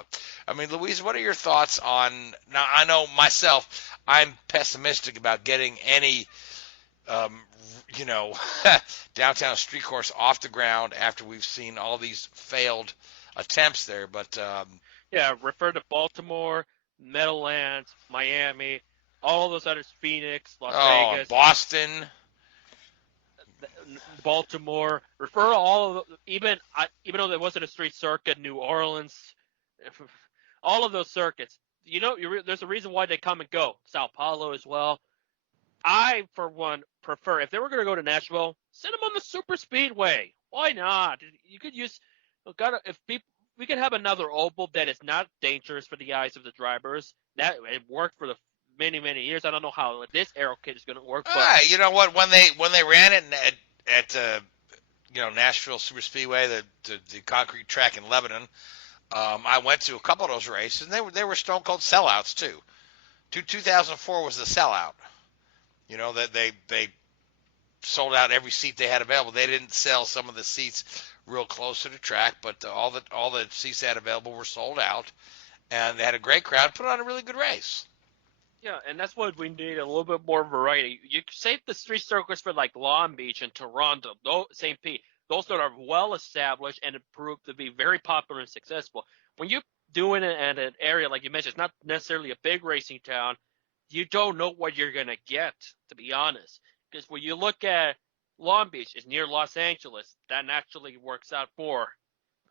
I mean, Louise, what are your thoughts on? Now, I know myself, I'm pessimistic about getting any, downtown street course off the ground after we've seen all these failed attempts there. But yeah, refer to Baltimore, Meadowlands, Miami, all those others, Phoenix, Las Vegas, Boston, Baltimore. Refer to all of even though there wasn't a street circuit, New Orleans, all of those circuits. There's a reason why they come and go. Sao Paulo as well. I, for one, prefer, if they were going to go to Nashville, send them on the super speedway. Why not? You could use, we could have another oval that is not dangerous for the eyes of the drivers. That it worked for the many years. I don't know how this Aero kit is going to work. But you know what? When they ran it at Nashville Super Speedway, the concrete track in Lebanon, I went to a couple of those races, and they were stone cold sellouts too. 2004 was the sellout. That they sold out every seat they had available. They didn't sell some of the seats real close to the track, but all the seats they had available were sold out, and they had a great crowd, put on a really good race. Yeah, and that's what we need, a little bit more variety. You save the street circuits for like Long Beach and Toronto, St. Pete, those that are well established and have proved to be very popular and successful. When you're doing it at an area like you mentioned, it's not necessarily a big racing town, you don't know what you're going to get, to be honest. Because when you look at Long Beach, it's near Los Angeles. That naturally works out more.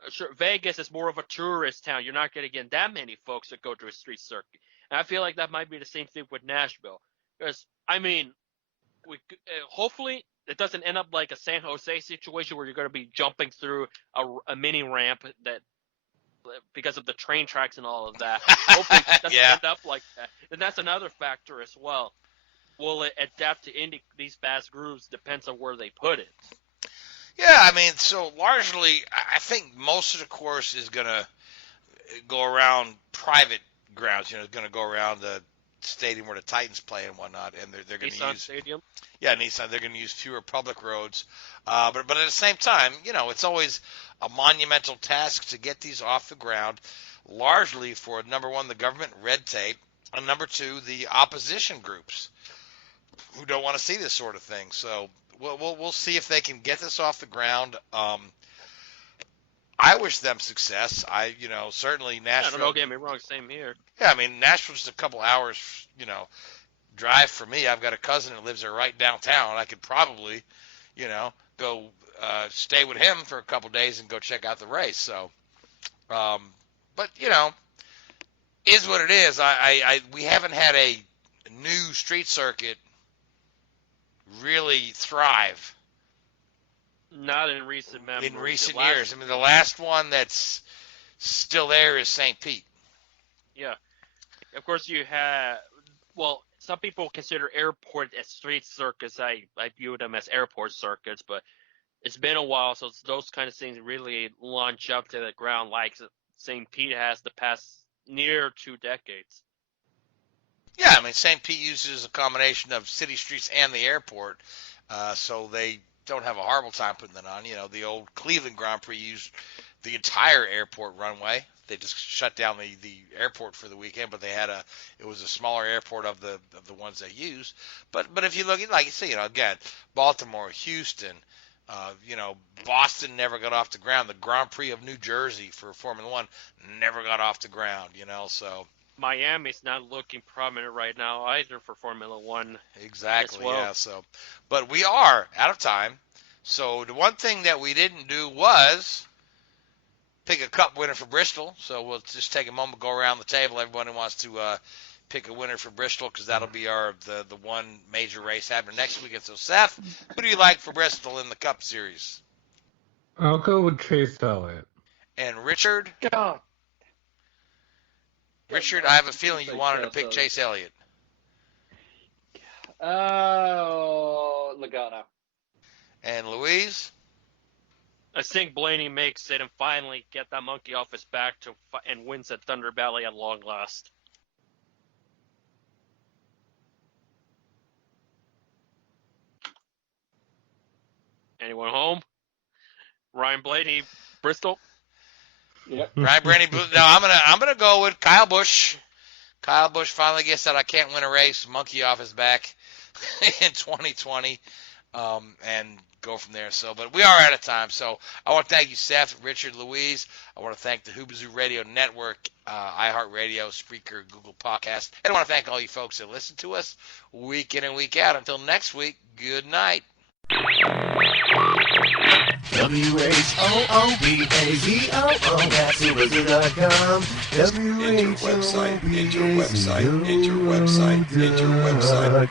Sure, Vegas is more of a tourist town. You're not going to get that many folks that go to a street circuit. And I feel like that might be the same thing with Nashville. Because, I mean, hopefully it doesn't end up like a San Jose situation where you're going to be jumping through a mini ramp that because of the train tracks and all of that. Hopefully it doesn't end up like that. And that's another factor as well. Will it adapt to these fast grooves? Depends on where they put it. Yeah, I mean, so largely, I think most of the course is going to go around private grounds. You know, it's going to go around the stadium where the Titans play and whatnot, and they're going to use Stadium. Yeah, Nissan. They're going to use fewer public roads, but at the same time, you know, it's always a monumental task to get these off the ground. Largely for number one, the government red tape, and number two, the opposition groups who don't want to see this sort of thing. So we'll see if they can get this off the ground. I wish them success. Certainly Nashville. Don't get me wrong, same here. Yeah, I mean, Nashville's a couple hours, drive for me. I've got a cousin that lives there right downtown. I could probably, go stay with him for a couple days and go check out the race. So, but is what it is. We haven't had a new street circuit really thrive. Not in recent memory. In recent years. I mean, the last one that's still there is St. Pete. Yeah. Of course, you have, some people consider airport as street circuits. I view them as airport circuits, but it's been a while, so those kind of things really launch up to the ground like St. Pete has the past near 2 decades. Yeah, I mean, St. Pete uses a combination of city streets and the airport, so they don't have a horrible time putting that on. The old Cleveland Grand Prix used the entire airport runway. They just shut down the airport for the weekend, but it was a smaller airport of the ones they used. But if you look at, like you say, again, Baltimore, Houston, Boston never got off the ground. The Grand Prix of New Jersey for Formula One never got off the ground. So. Miami's not looking prominent right now either for Formula One. Exactly, well. Yeah. So, but we are out of time. So the one thing that we didn't do was pick a Cup winner for Bristol. So we'll just take a moment, go around the table. Everyone who wants to pick a winner for Bristol, because that'll be the one major race happening next weekend. So Seth, who do you like for Bristol in the Cup Series? I'll go with Chase Elliott. And Richard? God. Richard, I have a feeling you wanted to pick Chase Elliott. Logano. And Louise? I think Blaney makes it and finally get that monkey off his back and wins at Thunder Valley at long last. Anyone home? Ryan Blaney, Bristol? Yep. Ryan Blaney. No, I'm gonna go with Kyle Busch. Kyle Busch finally gets that I can't win a race monkey off his back in 2020, and go from there. So, but we are out of time. So I want to thank you, Seth, Richard, Louise. I want to thank the Hoobazoo Radio Network, iHeartRadio, Spreaker, Google Podcast, and I want to thank all you folks that listen to us week in and week out. Until next week, good night. WHOOBAZOO, that's Hoobazoo.com. Enter website, enter website, enter website, enter website.